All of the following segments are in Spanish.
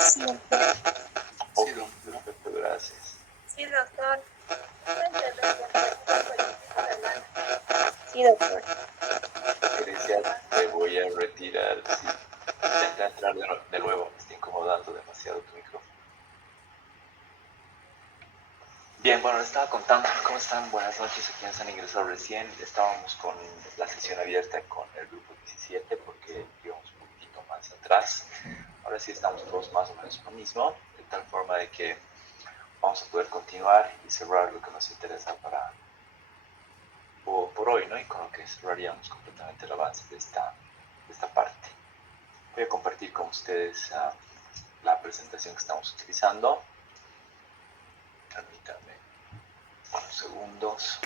Sí, doctor. Ok, perfecto, gracias. Sí, doctor. Sí, doctor. Grecia, te voy a retirar. Sí. Intenta entrar de nuevo, me está incomodando demasiado tu micrófono. Bien, bueno, les estaba contando, ¿cómo están? Buenas noches a quienes han ingresado recién. Estábamos con la sesión abierta con el grupo 17 porque íbamos un poquito más atrás. Ahora sí estamos todos más o menos lo mismo, de tal forma de que vamos a poder continuar y cerrar lo que nos interesa por hoy, ¿no? Y con lo que cerraríamos completamente el avance de esta parte. Voy a compartir con ustedes la presentación que estamos utilizando. Permítanme unos segundos.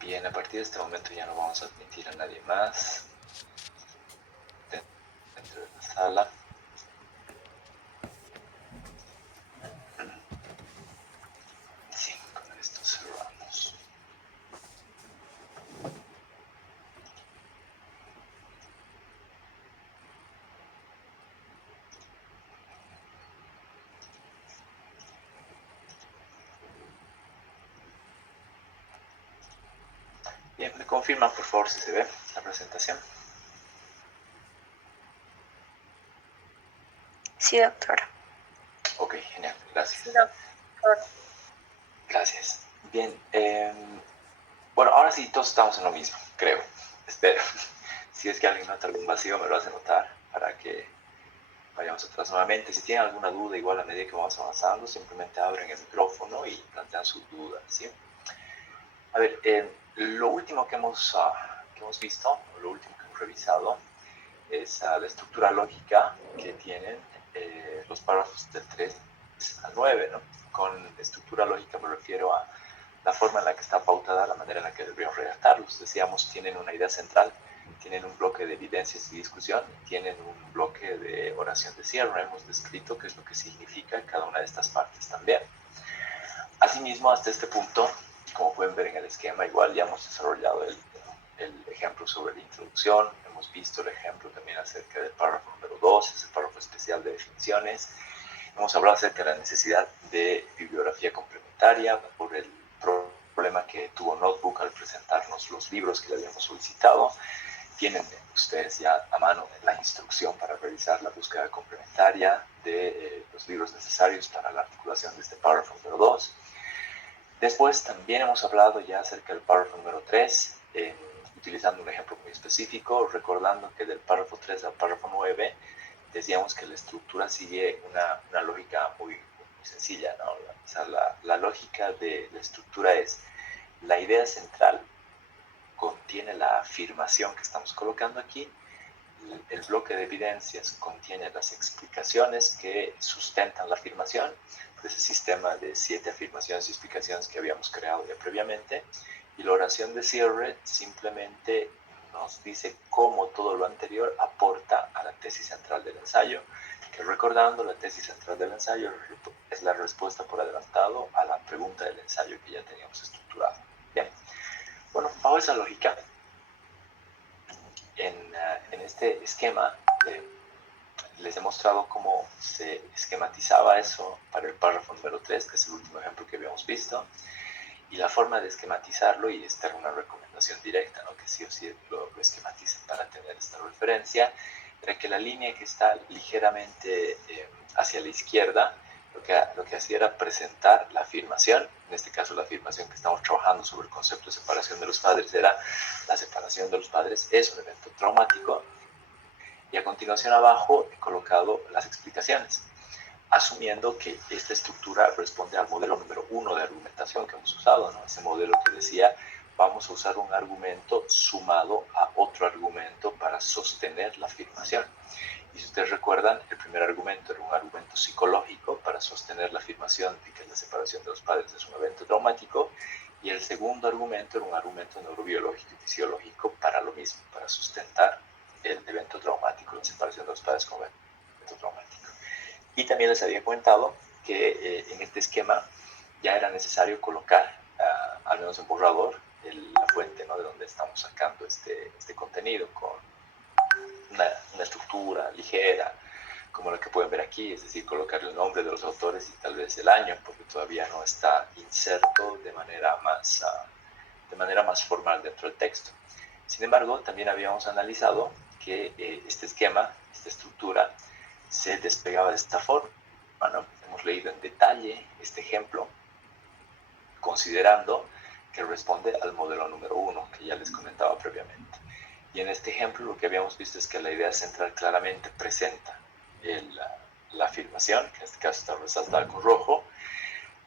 Bien, a partir de este momento ya no vamos a admitir a nadie más dentro de la sala. Sí, con esto cerramos. Bien, me confirman por favor si se ve la presentación. Sí, doctor. Ok, genial, gracias. Sí, doctor. Gracias. Bien, bueno, ahora sí todos estamos en lo mismo, creo. Espero. Si es que alguien nota algún vacío, me lo hace notar para que vayamos atrás nuevamente. Si tienen alguna duda, igual a medida que vamos avanzando, simplemente abren el micrófono y plantean sus dudas, ¿sí? A ver, lo último que hemos visto, lo último que hemos revisado, es la estructura lógica que tienen los párrafos del 3 al 9, ¿no? Con estructura lógica me refiero a la forma en la que está pautada, la manera en la que deberíamos redactarlos. Decíamos, tienen una idea central, tienen un bloque de evidencias y discusión, tienen un bloque de oración de cierre. Hemos descrito qué es lo que significa cada una de estas partes también. Asimismo, hasta este punto, como pueden ver en el esquema, igual ya hemos desarrollado el ejemplo sobre la introducción, hemos visto el ejemplo también acerca del párrafo número 2, ese párrafo especial de definiciones. Hemos hablado acerca de la necesidad de bibliografía complementaria por el problema que tuvo Notebook al presentarnos los libros que le habíamos solicitado. Tienen ustedes ya a mano la instrucción para realizar la búsqueda complementaria de los libros necesarios para la articulación de este párrafo número 2. Después también hemos hablado ya acerca del párrafo número 3, utilizando un ejemplo muy específico, recordando que del párrafo 3 al párrafo 9 decíamos que la estructura sigue una lógica muy sencilla, ¿no? O sea, la lógica de la estructura es la idea central contiene la afirmación que estamos colocando aquí, el bloque de evidencias contiene las explicaciones que sustentan la afirmación, de ese sistema de 7 afirmaciones y explicaciones que habíamos creado ya previamente, y la oración de cierre simplemente nos dice cómo todo lo anterior aporta a la tesis central del ensayo, que recordando, la tesis central del ensayo es la respuesta por adelantado a la pregunta del ensayo que ya teníamos estructurado. Bien, bueno, bajo esa lógica, en este esquema les he mostrado cómo se esquematizaba eso para el párrafo número 3, que es el último ejemplo que habíamos visto, y la forma de esquematizarlo, y esta era una recomendación directa, ¿no? Que sí o sí lo esquematicen para tener esta referencia, era que la línea que está ligeramente hacia la izquierda, lo que hacía era presentar la afirmación, en este caso la afirmación que estamos trabajando sobre el concepto de separación de los padres era la separación de los padres es un evento traumático, y a continuación abajo he colocado las explicaciones, asumiendo que esta estructura responde al modelo número 1 de argumentación que hemos usado, ¿no? Ese modelo que decía, vamos a usar un argumento sumado a otro argumento para sostener la afirmación. Y si ustedes recuerdan, el primer argumento era un argumento psicológico para sostener la afirmación de que la separación de los padres es un evento traumático, y el segundo argumento era un argumento neurobiológico y fisiológico para lo mismo, para sustentar el evento traumático, la separación de los padres como evento traumático. Y también les había comentado que en este esquema ya era necesario colocar, al menos en borrador, la fuente, ¿no?, de donde estamos sacando este contenido, con una estructura ligera, como la que pueden ver aquí, es decir, colocar el nombre de los autores y tal vez el año, porque todavía no está inserto de manera más formal dentro del texto. Sin embargo, también habíamos analizado que este esquema, esta estructura, se desplegaba de esta forma, ¿no? Hemos leído en detalle este ejemplo, considerando que responde al modelo número 1, que ya les comentaba previamente. Y en este ejemplo lo que habíamos visto es que la idea central claramente presenta la afirmación, que en este caso está resaltada con rojo.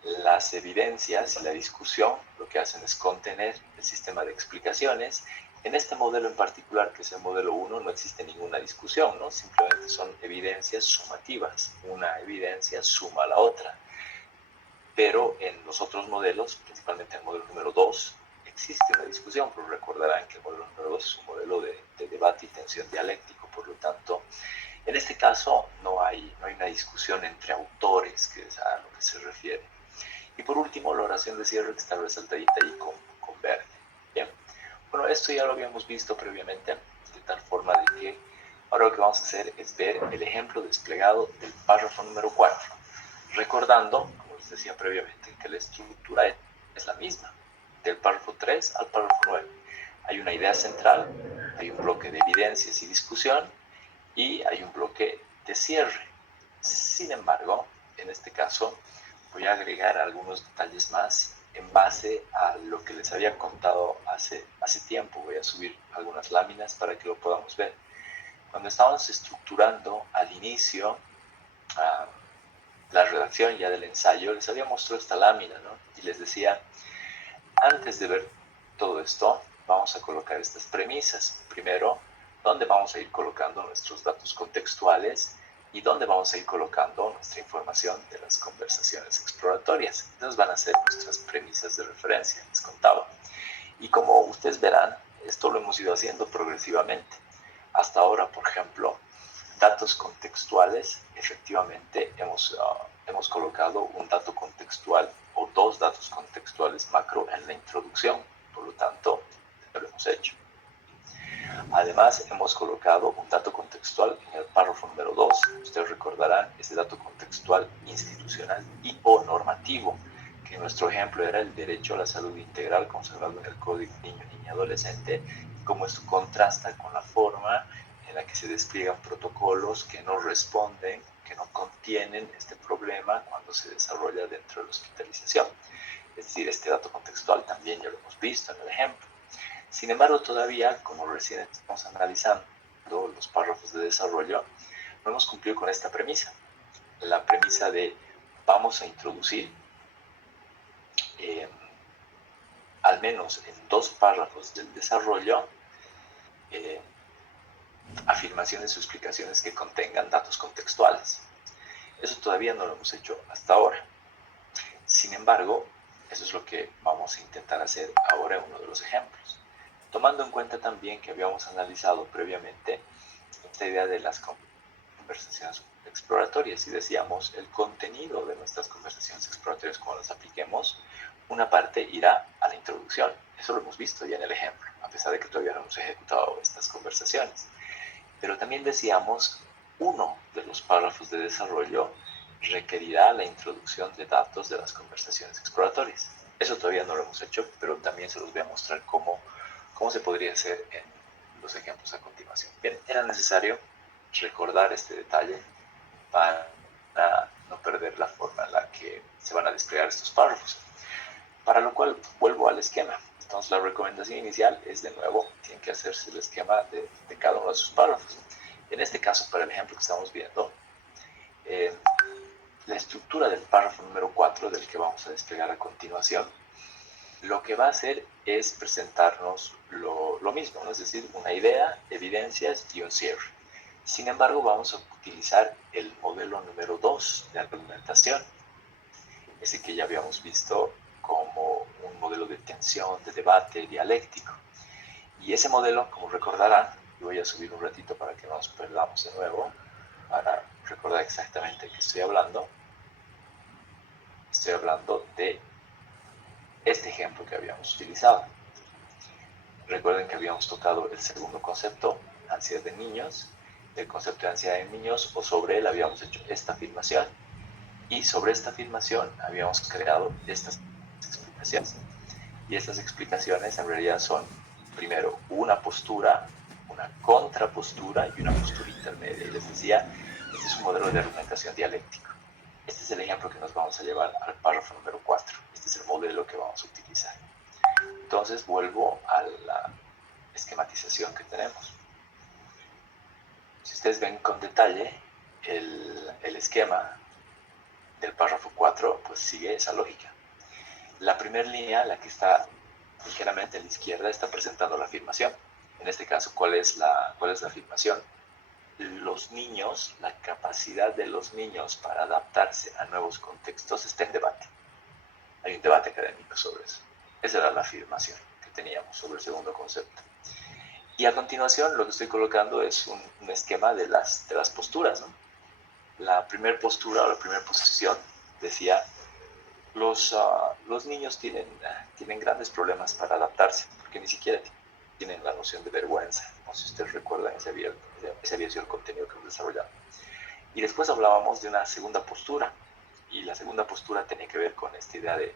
Las evidencias y la discusión lo que hacen es contener el sistema de explicaciones. En este modelo en particular, que es el modelo 1, no existe ninguna discusión, ¿no? Simplemente son evidencias sumativas. Una evidencia suma a la otra. Pero en los otros modelos, principalmente en el modelo número 2, existe una discusión, pero recordarán que el modelo número 2 es un modelo de debate y tensión dialéctico. Por lo tanto, en este caso no hay una discusión entre autores, que es a lo que se refiere. Y por último, la oración de cierre, que está resaltadita ahí con verde. Bien, bueno, esto ya lo habíamos visto previamente, de tal forma de que ahora lo que vamos a hacer es ver el ejemplo desplegado del párrafo número 4, recordando, como les decía previamente, que la estructura es la misma, del párrafo 3 al párrafo 9. Hay una idea central, hay un bloque de evidencias y discusión, y hay un bloque de cierre. Sin embargo, en este caso, voy a agregar algunos detalles más en base a lo que les había contado hace tiempo. Voy a subir algunas láminas para que lo podamos ver. Cuando estábamos estructurando al inicio la redacción ya del ensayo, les había mostrado esta lámina, ¿no? Y les decía, antes de ver todo esto, vamos a colocar estas premisas. Primero, dónde vamos a ir colocando nuestros datos contextuales y dónde vamos a ir colocando nuestra información de las conversaciones exploratorias. Esas van a ser nuestras premisas de referencia, les contaba. Y como ustedes verán, esto lo hemos ido haciendo progresivamente. Hasta ahora, por ejemplo, datos contextuales, efectivamente hemos colocado un dato contextual o dos datos contextuales macro en la introducción, por lo tanto, lo hemos hecho. Además, hemos colocado un dato contextual en el párrafo número 2. Ustedes recordarán ese dato contextual institucional y o normativo, que en nuestro ejemplo era el derecho a la salud integral consagrado en el Código Niño, Niña, Adolescente, y cómo esto contrasta con la forma en la que se despliegan protocolos que no responden, que no contienen este problema cuando se desarrolla dentro de la hospitalización. Es decir, este dato contextual también ya lo hemos visto en el ejemplo. Sin embargo, todavía, como recién estamos analizando los párrafos de desarrollo, no hemos cumplido con esta premisa. La premisa de vamos a introducir al menos en dos párrafos del desarrollo afirmaciones o explicaciones que contengan datos contextuales. Eso todavía no lo hemos hecho hasta ahora. Sin embargo, eso es lo que vamos a intentar hacer ahora en uno de los ejemplos. Tomando en cuenta también que habíamos analizado previamente esta idea de las conversaciones exploratorias y decíamos el contenido de nuestras conversaciones exploratorias, como las apliquemos, una parte irá a la introducción. Eso lo hemos visto ya en el ejemplo, a pesar de que todavía no hemos ejecutado estas conversaciones. Pero también decíamos, uno de los párrafos de desarrollo requerirá la introducción de datos de las conversaciones exploratorias. Eso todavía no lo hemos hecho, pero también se los voy a mostrar cómo se podría hacer en los ejemplos a continuación. Bien, era necesario recordar este detalle para no perder la forma en la que se van a desplegar estos párrafos. Para lo cual vuelvo al esquema. Entonces la recomendación inicial es, de nuevo, tienen que hacerse el esquema de cada uno de sus párrafos. En este caso, para el ejemplo que estamos viendo, la estructura del párrafo número 4, del que vamos a desplegar a continuación, lo que va a hacer es presentarnos lo mismo, ¿no? Es decir, una idea, evidencias y un cierre. Sin embargo, vamos a utilizar el modelo número 2 de argumentación, ese que ya habíamos visto como un modelo de tensión, de debate dialéctico. Y ese modelo, como recordarán, y voy a subir un ratito para que no nos perdamos de nuevo, para recordar exactamente de qué estoy hablando. Estoy hablando de este ejemplo que habíamos utilizado. Recuerden que habíamos tocado el segundo concepto, ansiedad de niños, el concepto de ansiedad de niños, o sobre él habíamos hecho esta afirmación, y sobre esta afirmación habíamos creado estas explicaciones. Y estas explicaciones en realidad son, primero, una postura, una contrapostura y una postura intermedia. Y les decía, este es un modelo de argumentación dialéctico. Este es el ejemplo que nos vamos a llevar al párrafo número 4. Este es el modelo que vamos a utilizar. Entonces vuelvo a la esquematización que tenemos. Si ustedes ven con detalle el esquema del párrafo 4, pues sigue esa lógica. La primera línea, la que está ligeramente a la izquierda, está presentando la afirmación. En este caso, ¿cuál es la afirmación? Los niños, la capacidad de los niños para adaptarse a nuevos contextos está en debate. Hay un debate académico sobre eso. Esa era la afirmación que teníamos sobre el segundo concepto. Y a continuación lo que estoy colocando es un esquema de las posturas, ¿no? La primera postura o la primera posición decía, los niños tienen grandes problemas para adaptarse, porque ni siquiera tienen la noción de vergüenza. No sé si ustedes recuerdan, ese había sido el contenido que hemos desarrollado. Y después hablábamos de una segunda postura, y la segunda postura tenía que ver con esta idea de,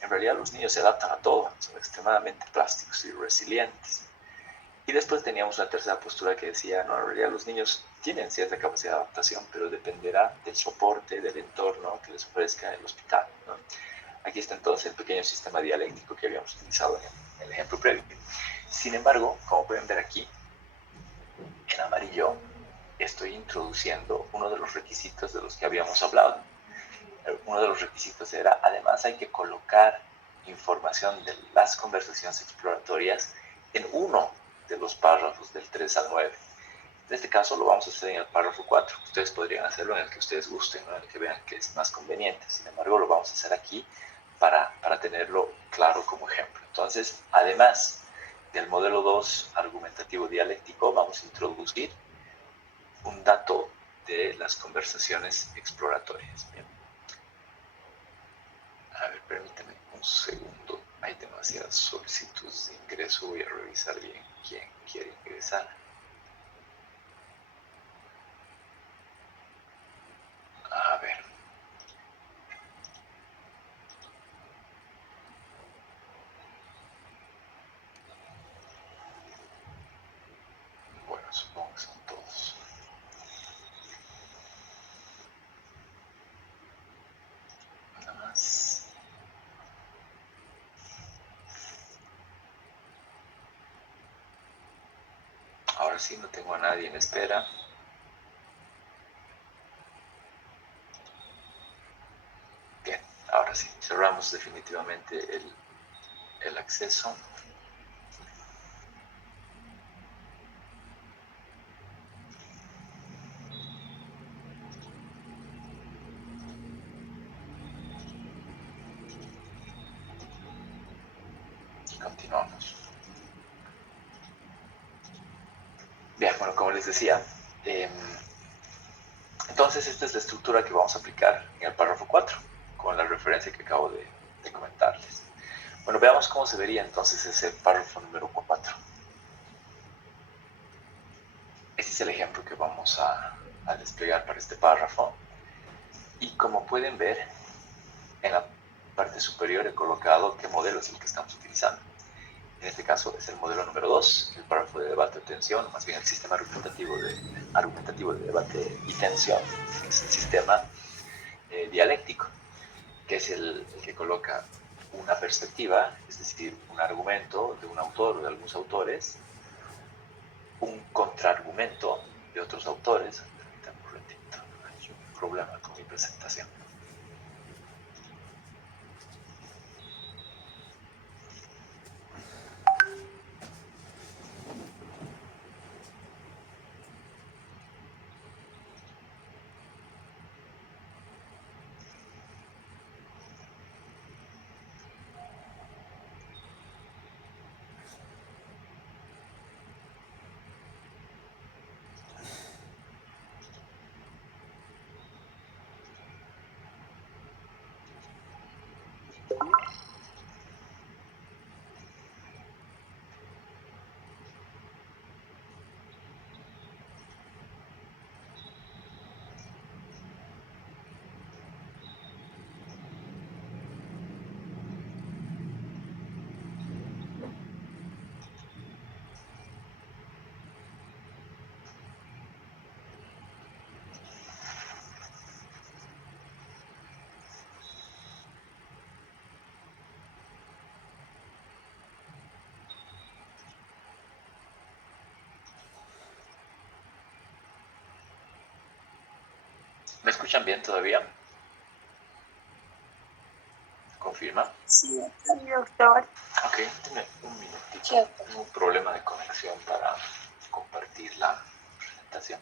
en realidad los niños se adaptan a todo, son extremadamente plásticos y resilientes. Y después teníamos una tercera postura que decía, no, en realidad los niños tienen cierta capacidad de adaptación, pero dependerá del soporte, del entorno que les ofrezca el hospital, ¿no? Aquí está entonces el pequeño sistema dialéctico que habíamos utilizado en el ejemplo previo. Sin embargo, como pueden ver aquí, en amarillo, estoy introduciendo uno de los requisitos de los que habíamos hablado. Uno de los requisitos era, además hay que colocar información de las conversaciones exploratorias en uno de los párrafos del 3 al 9. En este caso lo vamos a hacer en el párrafo 4. Ustedes podrían hacerlo en el que ustedes gusten, ¿no? En el que vean que es más conveniente. Sin embargo, lo vamos a hacer aquí para tenerlo claro como ejemplo. Entonces, además del modelo 2 argumentativo dialéctico, vamos a introducir un dato de las conversaciones exploratorias. Bien. A ver, permítame un segundo. Hay demasiadas solicitudes de ingreso. Voy a revisar bien quién quiere ingresar. A ver. Bueno, supongo que son todos. Nada más. Ahora sí, no tengo a nadie en espera. Bien, ahora sí, cerramos definitivamente el acceso. Y continuamos. Bien, bueno, como les decía, entonces esta es la estructura que vamos a aplicar en el párrafo 4, con la referencia que acabo de comentarles. Bueno, veamos cómo se vería entonces ese párrafo número 4. Este es el ejemplo que vamos a desplegar para este párrafo. Y como pueden ver, en la parte superior he colocado qué modelo es el que estamos utilizando. En este caso es el modelo número 2, el párrafo de debate o tensión, más bien el sistema argumentativo de debate y tensión, es el sistema dialéctico, que es el que coloca una perspectiva, es decir, un argumento de un autor o de algunos autores, un contraargumento de otros autores. Permítanme un ratito, hay un problema con mi presentación. ¿Me escuchan bien todavía? ¿Confirma? Sí, doctor. Ok, dime un minutito. Sí, doctor. Tengo un problema de conexión para compartir la presentación.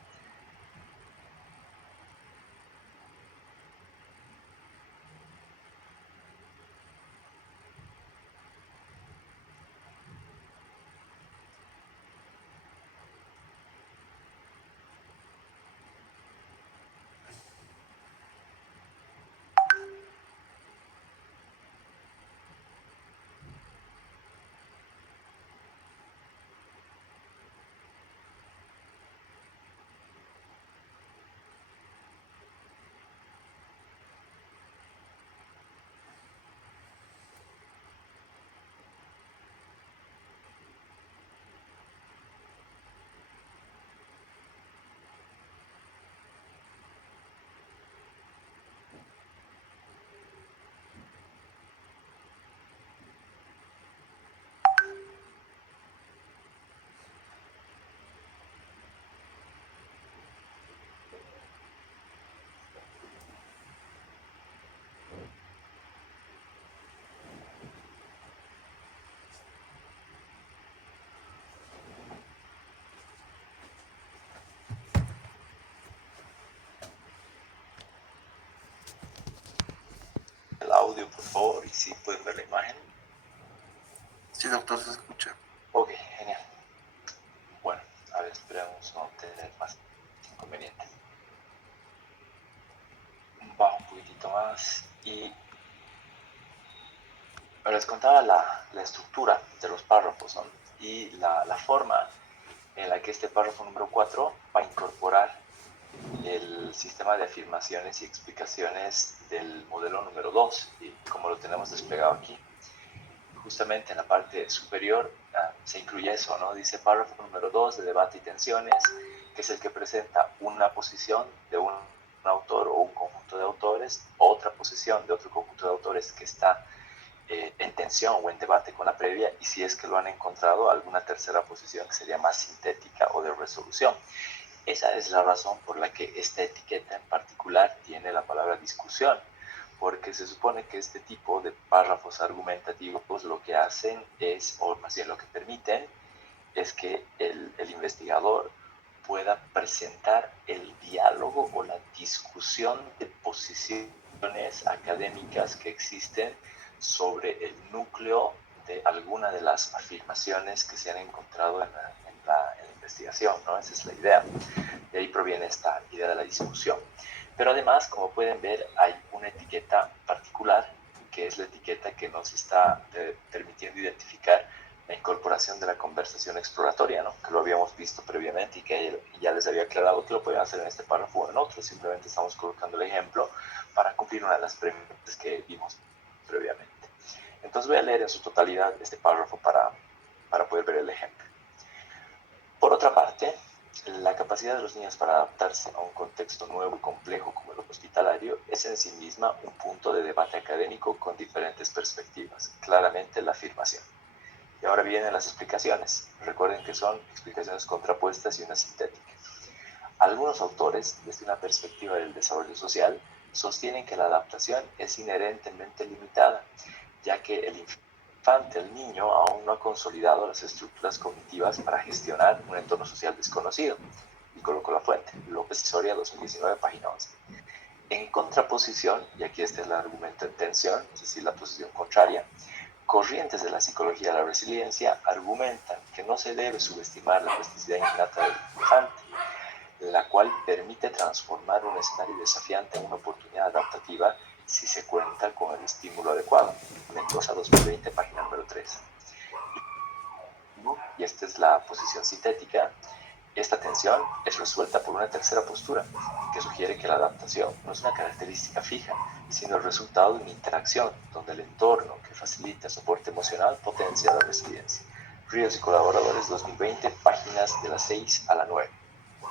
El audio, por favor, y si pueden ver la imagen. Sí, doctor, se escucha. Ok, genial. Bueno, a ver, esperemos no tener más inconvenientes. Bajo un poquitito más y les contaba la estructura de los párrafos, ¿no? Y la forma en la que este párrafo número 4 va a incorporar el sistema de afirmaciones y explicaciones del modelo número 2, y como lo tenemos desplegado aquí. Justamente en la parte superior se incluye eso, ¿no? Dice párrafo número 2 de debate y tensiones, que es el que presenta una posición de un autor o un conjunto de autores, otra posición de otro conjunto de autores que está en tensión o en debate con la previa, y si es que lo han encontrado, alguna tercera posición que sería más sintética o de resolución. Esa es la razón por la que esta etiqueta en particular tiene la palabra discusión, porque se supone que este tipo de párrafos argumentativos lo que hacen es, o más bien lo que permiten, es que el investigador pueda presentar el diálogo o la discusión de posiciones académicas que existen sobre el núcleo de alguna de las afirmaciones que se han encontrado en la investigación, ¿no? Esa es la idea. De ahí proviene esta idea de la discusión. Pero además, como pueden ver, hay una etiqueta particular, que es la etiqueta que nos está permitiendo identificar la incorporación de la conversación exploratoria, ¿no? Que lo habíamos visto previamente y que ya les había aclarado que lo pueden hacer en este párrafo o en otro. Simplemente estamos colocando el ejemplo para cumplir una de las premisas que vimos previamente. Entonces voy a leer en su totalidad este párrafo para poder ver el ejemplo. Por otra parte, la capacidad de los niños para adaptarse a un contexto nuevo y complejo como el hospitalario es en sí misma un punto de debate académico con diferentes perspectivas, claramente la afirmación. Y ahora vienen las explicaciones. Recuerden que son explicaciones contrapuestas y una sintética. Algunos autores, desde una perspectiva del desarrollo social, sostienen que la adaptación es inherentemente limitada, ya que el niño aún no ha consolidado las estructuras cognitivas para gestionar un entorno social desconocido. Y coloco la fuente, López y Soria, 2019, página 11. En contraposición, y aquí este es el argumento en tensión, es decir, la posición contraria, corrientes de la psicología de la resiliencia argumentan que no se debe subestimar la plasticidad innata del infante, la cual permite transformar un escenario desafiante en una oportunidad adaptativa si se cuenta con el estímulo adecuado. Mendoza 2020, página número 3. Y esta es la posición sintética. Esta tensión es resuelta por una tercera postura, que sugiere que la adaptación no es una característica fija, sino el resultado de una interacción donde el entorno que facilita soporte emocional potencia la resiliencia. Ríos y colaboradores 2020, páginas de la 6 a la 9.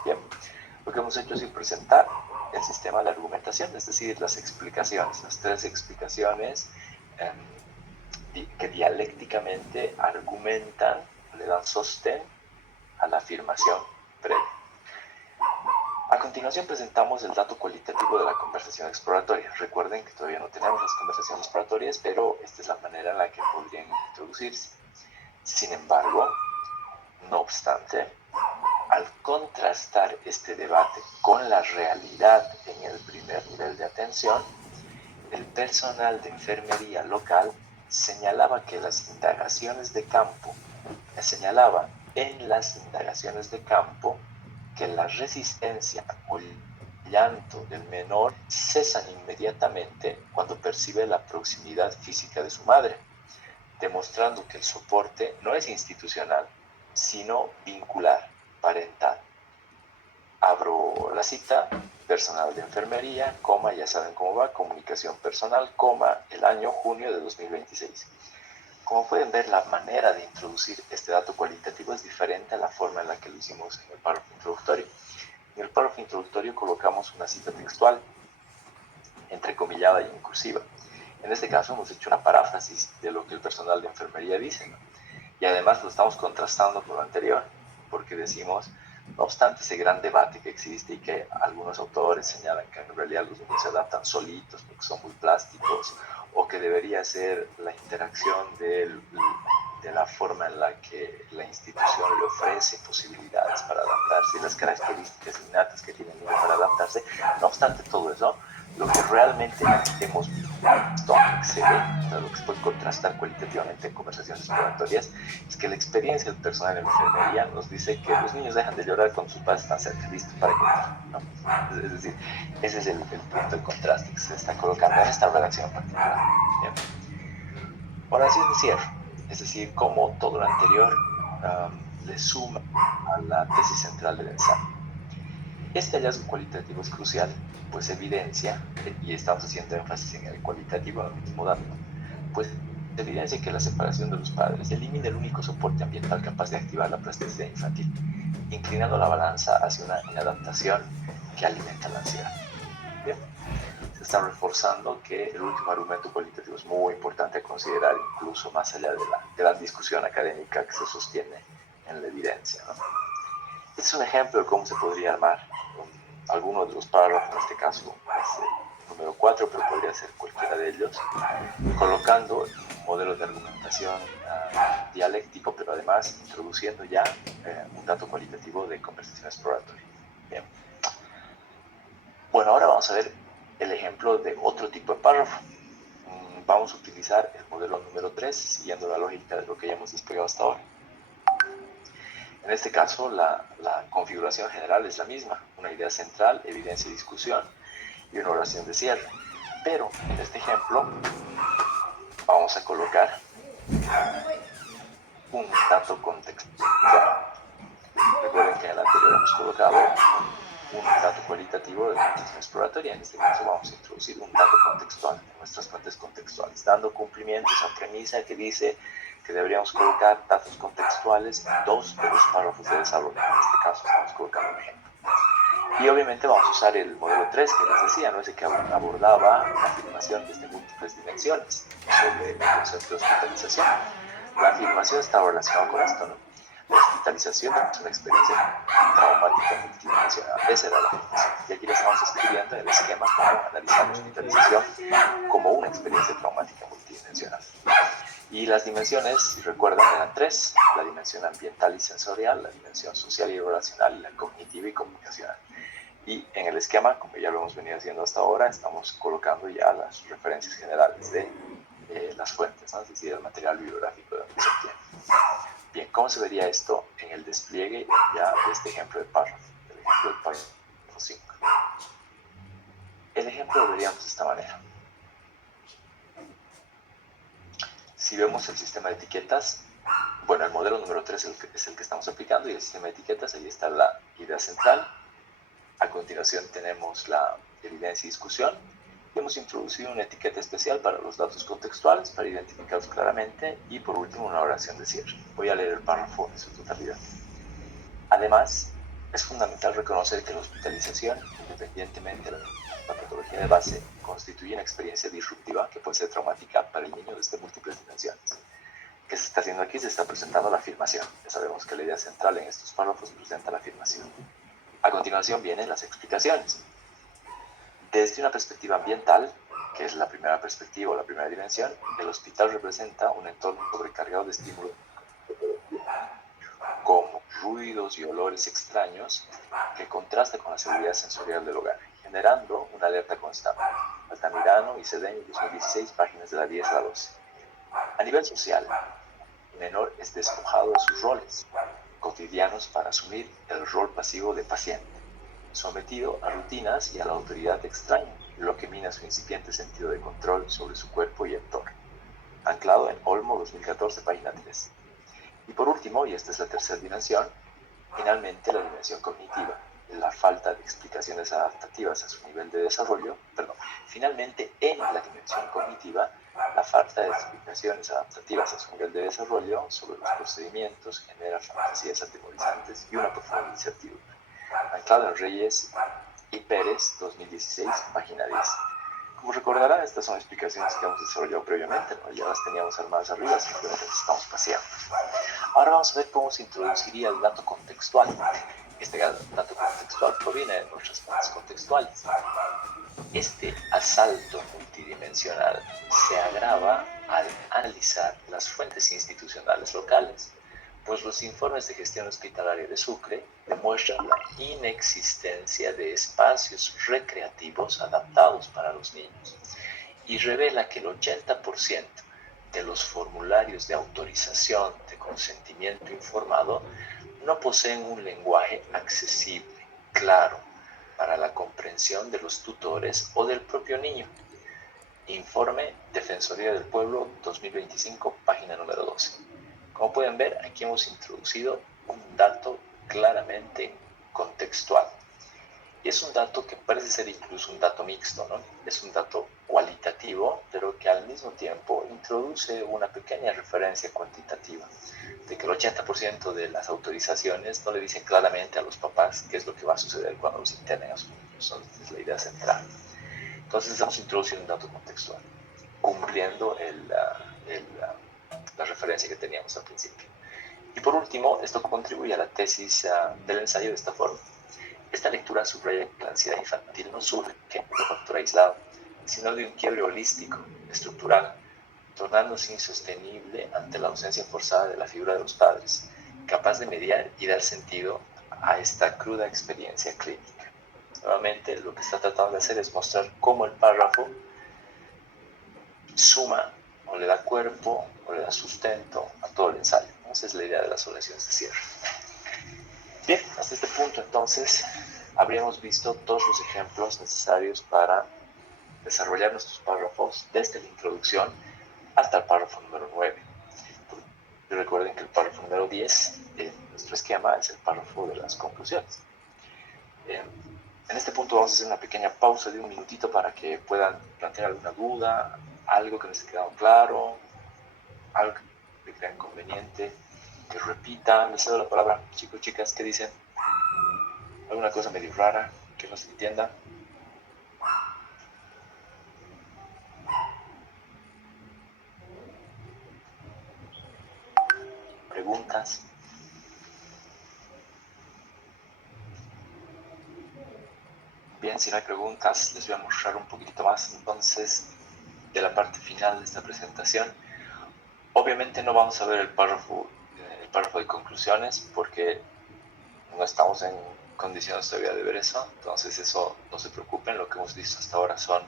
Bien, lo que hemos hecho es presentar el sistema de argumentación, es decir, las explicaciones, las tres explicaciones que dialécticamente argumentan, le dan sostén a la afirmación previa. A A continuación presentamos el dato cualitativo de la conversación exploratoria. Recuerden que todavía no tenemos las conversaciones exploratorias, pero esta es la manera en la que podrían introducirse. Sin embargo, no obstante, al contrastar este debate con la realidad en el primer nivel de atención, el personal de enfermería local señalaba en las indagaciones de campo que la resistencia o el llanto del menor cesan inmediatamente cuando percibe la proximidad física de su madre, demostrando que el soporte no es institucional, sino vincular, parental. Abro la cita, personal de enfermería, coma, ya saben cómo va, comunicación personal, coma, el año junio de 2026. Como pueden ver, la manera de introducir este dato cualitativo es diferente a la forma en la que lo hicimos en el párrafo introductorio. En el párrafo introductorio colocamos una cita textual, entrecomillada y en cursiva. En este caso hemos hecho una paráfrasis de lo que el personal de enfermería dice, ¿no? Y además lo estamos contrastando con lo anterior, porque decimos, no obstante ese gran debate que existe y que algunos autores señalan que en realidad los niños se adaptan solitos porque son muy plásticos, o que debería ser la interacción de la forma en la que la institución le ofrece posibilidades para adaptarse y las características innatas que tiene el niño para adaptarse. No obstante todo eso, lo que realmente hemos visto que se ve, lo que se puede contrastar cualitativamente en conversaciones exploratorias, es que la experiencia del personal en enfermería nos dice que los niños dejan de llorar cuando sus padres están cerca, listos para contar, ¿no? Es decir, ese es el punto de contraste que se está colocando en esta redacción en particular. Bien. Oración de cierre, es decir, cómo todo lo anterior le suma a la tesis central del ensayo. Este hallazgo cualitativo es crucial, pues evidencia, y estamos haciendo énfasis en el cualitativo, en el mismo dato, pues evidencia que la separación de los padres elimina el único soporte ambiental capaz de activar la plasticidad infantil, inclinando la balanza hacia una inadaptación que alimenta la ansiedad. Bien, se está reforzando que el último argumento cualitativo es muy importante a considerar, incluso más allá de la gran discusión académica que se sostiene en la evidencia, ¿no? Este es un ejemplo de cómo se podría armar alguno de los párrafos, en este caso es el número 4, pero podría ser cualquiera de ellos, colocando un modelo de argumentación dialéctico, pero además introduciendo ya un dato cualitativo de conversación exploratoria. Bien. Bueno, ahora vamos a ver el ejemplo de otro tipo de párrafo. Vamos a utilizar el modelo número 3, siguiendo la lógica de lo que ya hemos desplegado hasta ahora. En este caso, la configuración general es la misma, una idea central, evidencia y discusión, y una oración de cierre. Pero en este ejemplo vamos a colocar un dato contextual. Recuerden que en el anterior hemos colocado un dato cualitativo de la conversación exploratoria. En este caso vamos a introducir un dato contextual de nuestras fuentes contextuales, dando cumplimiento a esa premisa que dice que deberíamos colocar datos contextuales en 2 de los párrafos de desarrollo. En este caso estamos colocando un ejemplo. Y obviamente vamos a usar el modelo 3 que les decía, ¿no? Ese que abordaba la afirmación desde múltiples dimensiones sobre el concepto de hospitalización. La afirmación está relacionada con esto, ¿no? La hospitalización es una experiencia traumática multidimensional. Esa era la afirmación. Y aquí la estamos escribiendo en el esquema como analizar la hospitalización como una experiencia traumática multidimensional. Y las dimensiones, si recuerdan, eran 3: la dimensión ambiental y sensorial, la dimensión social y relacional, y la cognitiva y comunicacional. Y en el esquema, como ya lo hemos venido haciendo hasta ahora, estamos colocando ya las referencias generales de las fuentes, ¿no? Es decir, el material bibliográfico de donde se obtiene. Bien, ¿cómo se vería esto en el despliegue ya de este ejemplo de párrafo? El ejemplo del párrafo 5. El ejemplo lo veríamos de esta manera. Si vemos el sistema de etiquetas, bueno, el modelo número 3 es el que estamos aplicando, y el sistema de etiquetas, ahí está la idea central. A continuación tenemos la evidencia y discusión. Y hemos introducido una etiqueta especial para los datos contextuales, para identificarlos claramente, y por último una oración de cierre. Voy a leer el párrafo en su totalidad. Además, es fundamental reconocer que la hospitalización, independientemente de la patología de base, constituye una experiencia disruptiva que puede ser traumática para el niño desde múltiples dimensiones. ¿Qué se está haciendo aquí? Se está presentando la afirmación. Ya sabemos que la idea central en estos párrafos presenta la afirmación. A continuación vienen las explicaciones. Desde una perspectiva ambiental, que es la primera perspectiva o la primera dimensión, el hospital representa un entorno sobrecargado de estímulos como ruidos y olores extraños que contrasta con la seguridad sensorial del hogar, generando una alerta constante. Altamirano y Cedeño, 2016, páginas de la 10 a la 12. A nivel social, el menor es despojado de sus roles cotidianos para asumir el rol pasivo de paciente, sometido a rutinas y a la autoridad de extraños, lo que mina su incipiente sentido de control sobre su cuerpo y entorno. Anclado en Olmo, 2014, página 3. Y por último, y esta es la tercera dimensión, finalmente la dimensión cognitiva, la falta de explicaciones adaptativas a su nivel de desarrollo, finalmente en la dimensión cognitiva, la falta de explicaciones adaptativas a su nivel de desarrollo sobre los procedimientos genera fantasías atemorizantes y una profunda incertidumbre. Anclado en Reyes y Pérez, 2016, página 10. Como recordarán, estas son explicaciones que hemos desarrollado previamente, ¿no? Ya las teníamos armadas arriba, simplemente las estamos paseando. Ahora vamos a ver cómo se introduciría el dato contextual. Este dato contextual proviene de nuestras fuentes contextuales. Este asalto multidimensional se agrava al analizar las fuentes institucionales locales, pues los informes de gestión hospitalaria de Sucre demuestran la inexistencia de espacios recreativos adaptados para los niños y revela que el 80% de los formularios de autorización de consentimiento informado no poseen un lenguaje accesible, claro, para la comprensión de los tutores o del propio niño. Informe Defensoría del Pueblo 2025, página número 12. Como pueden ver, aquí hemos introducido un dato claramente contextual. Y es un dato que parece ser incluso un dato mixto, ¿no? Es un dato cualitativo, pero que al mismo tiempo introduce una pequeña referencia cuantitativa, de que el 80% de las autorizaciones no le dicen claramente a los papás qué es lo que va a suceder cuando los internen a sus niños. Esa es la idea central. Entonces estamos introduciendo un dato contextual, cumpliendo la referencia que teníamos al principio. Y por último, esto contribuye a la tesis del ensayo de esta forma. Esta lectura subraya que la ansiedad infantil no surge de un factor aislado, sino de un quiebre holístico, estructural, tornándose insostenible ante la ausencia forzada de la figura de los padres, capaz de mediar y dar sentido a esta cruda experiencia clínica. Nuevamente, lo que está tratando de hacer es mostrar cómo el párrafo suma o le da cuerpo o le da sustento a todo el ensayo. Esa es la idea de las oraciones de cierre. Bien, hasta este punto entonces habríamos visto todos los ejemplos necesarios para desarrollar nuestros párrafos desde la introducción hasta el párrafo número 9. Recuerden que el párrafo número 10 en nuestro esquema es el párrafo de las conclusiones. En este punto vamos a hacer una pequeña pausa de un minutito para que puedan plantear alguna duda, algo que no les haya quedado claro, algo que crean conveniente, que repitan. Les cedo la palabra, chicos, chicas, ¿qué dicen? ¿Alguna cosa medio rara que no se entienda? ¿Preguntas? Bien, si no hay preguntas, les voy a mostrar un poquito más entonces de la parte final de esta presentación. Obviamente no vamos a ver el párrafo de conclusiones porque no estamos en condiciones todavía de ver eso, entonces eso no se preocupen, lo que hemos visto hasta ahora son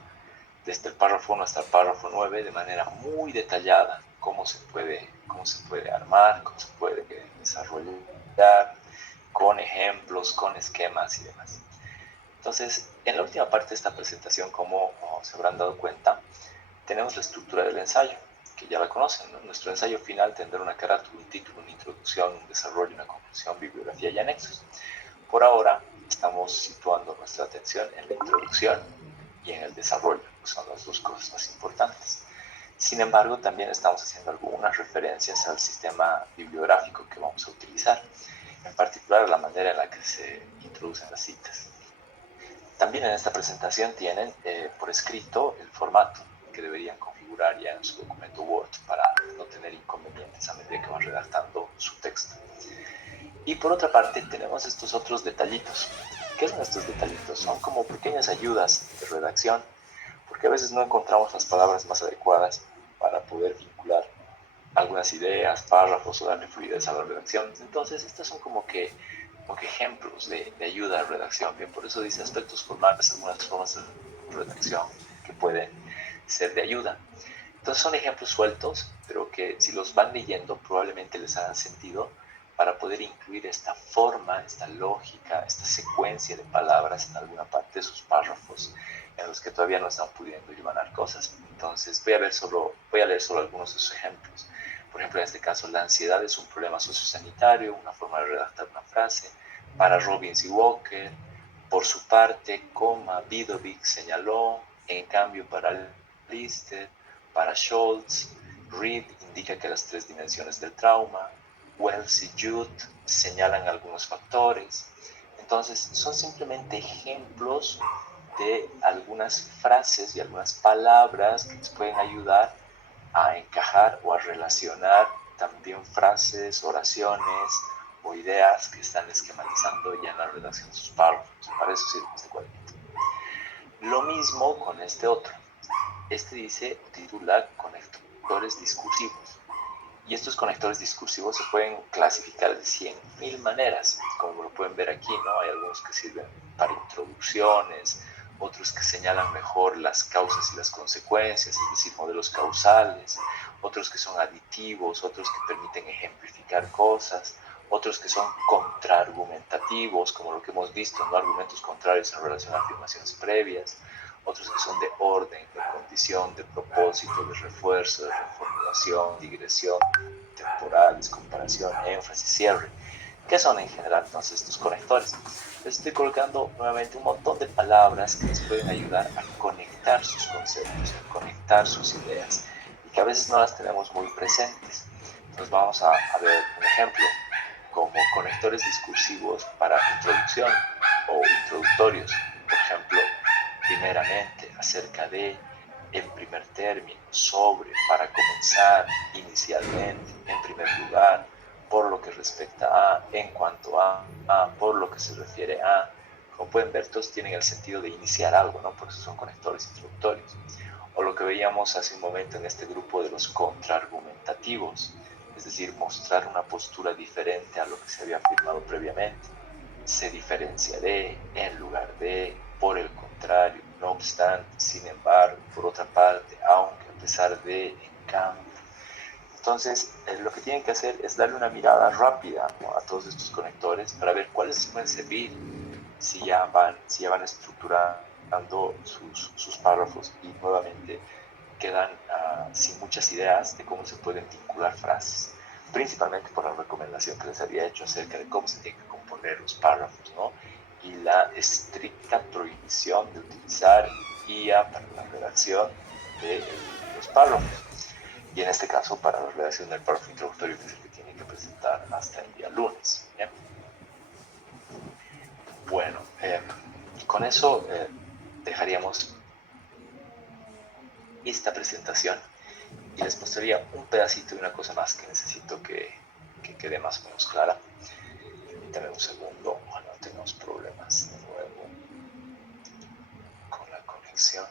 desde el párrafo 1 hasta el párrafo 9 de manera muy detallada cómo se puede armar, cómo se puede desarrollar con ejemplos, con esquemas y demás. Entonces, en la última parte de esta presentación, como se habrán dado cuenta, tenemos la estructura del ensayo, que ya la conocen, ¿no? Nuestro ensayo final tendrá una carátula, un título, una introducción, un desarrollo, una conclusión, bibliografía y anexos. Por ahora, estamos situando nuestra atención en la introducción y en el desarrollo, que son las dos cosas más importantes. Sin embargo, también estamos haciendo algunas referencias al sistema bibliográfico que vamos a utilizar, en particular la manera en la que se introducen las citas. También en esta presentación tienen por escrito el formato que deberían configurar ya en su documento Word para no tener inconvenientes a medida que van redactando su texto. Y por otra parte tenemos estos otros detallitos ¿Qué son estos detallitos? Son como pequeñas ayudas de redacción, porque a veces no encontramos las palabras más adecuadas para poder vincular algunas ideas, párrafos o darle fluidez a la redacción. Entonces, estos son como que ejemplos de ayuda a la redacción. Bien, por eso dice aspectos formales, algunas formas de redacción que pueden ser de ayuda. Entonces son ejemplos sueltos, pero que si los van leyendo probablemente les hagan sentido para poder incluir esta forma, esta lógica, esta secuencia de palabras en alguna parte de sus párrafos en los que todavía no están pudiendo hilvanar cosas. Entonces voy a leer solo algunos de sus ejemplos. Por ejemplo, en este caso, la ansiedad es un problema sociosanitario, una forma de redactar una frase. Para Robbins y Walker, por su parte, Vidovic señaló, en cambio para Lister, para Scholz, Reed indica que las tres dimensiones del trauma, Wells y Judd señalan algunos factores. Entonces, son simplemente ejemplos de algunas frases y algunas palabras que les pueden ayudar a encajar o a relacionar también frases, oraciones o ideas que están esquematizando ya en la redacción de sus párrafos. Para eso sirve este cuadrito. Lo mismo con este otro. Este dice, titula conectores discursivos. Y estos conectores discursivos se pueden clasificar de 100.000 maneras, como lo pueden ver aquí, ¿no? Hay algunos que sirven para introducciones, otros que señalan mejor las causas y las consecuencias, es decir, modelos causales, otros que son aditivos, otros que permiten ejemplificar cosas, otros que son contraargumentativos, como lo que hemos visto, ¿no? Argumentos contrarios en relación a afirmaciones previas, otros que son de orden, de condición, de propósito, de refuerzo, de reformulación, digresión, temporales, comparación, énfasis, cierre. ¿Qué son en general entonces estos conectores? Les estoy colocando nuevamente un montón de palabras que les pueden ayudar a conectar sus conceptos, a conectar sus ideas y que a veces no las tenemos muy presentes. Entonces vamos a ver un ejemplo como conectores discursivos para introducción o introductorios. Por ejemplo, primeramente, acerca de, en primer término, sobre, para comenzar, inicialmente, en primer lugar, por lo que respecta a, en cuanto a, por lo que se refiere a. Como pueden ver, todos tienen el sentido de iniciar algo, ¿no? Por eso son conectores introductorios. O lo que veíamos hace un momento en este grupo de los contraargumentativos, es decir, mostrar una postura diferente a lo que se había afirmado previamente. Se diferencia de, en lugar de, por el contrario, no obstante, sin embargo, por otra parte, aunque, a pesar de, en cambio. Entonces, lo que tienen que hacer es darle una mirada rápida, ¿no?, a todos estos conectores para ver cuáles les pueden servir si ya van estructurando sus párrafos y nuevamente quedan sin muchas ideas de cómo se pueden vincular frases, principalmente por la recomendación que les había hecho acerca de cómo se tienen que componer los párrafos, ¿no? Y la estricta prohibición de utilizar IA para la redacción de los párrafos. Y en este caso para la redacción del párrafo introductorio, que es el que tiene que presentar hasta el día lunes. ¿Bien? Bueno, con eso dejaríamos esta presentación y les mostraría un pedacito de una cosa más que necesito que quede más o menos clara. Permítanme un segundo, ojalá no tengamos problemas de nuevo con la conexión.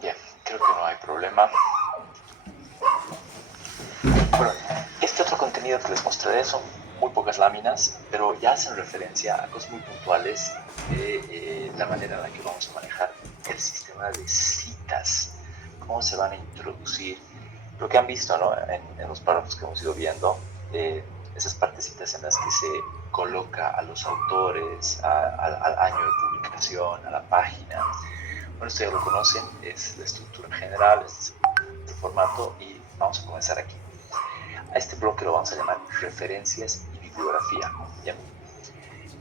Bien, creo que no hay problema. Bueno, este otro contenido que les mostraré son muy pocas láminas, pero ya hacen referencia a cosas muy puntuales de la manera en la que vamos a manejar el sistema de citas, cómo se van a introducir. Lo que han visto, ¿no?, en los párrafos que hemos ido viendo, esas partecitas en las que se coloca a los autores, al año de publicación, a la página. Bueno, esto ya lo conocen, es la estructura general, es este formato, y vamos a comenzar aquí. A este bloque lo vamos a llamar referencias y bibliografía. ¿Bien?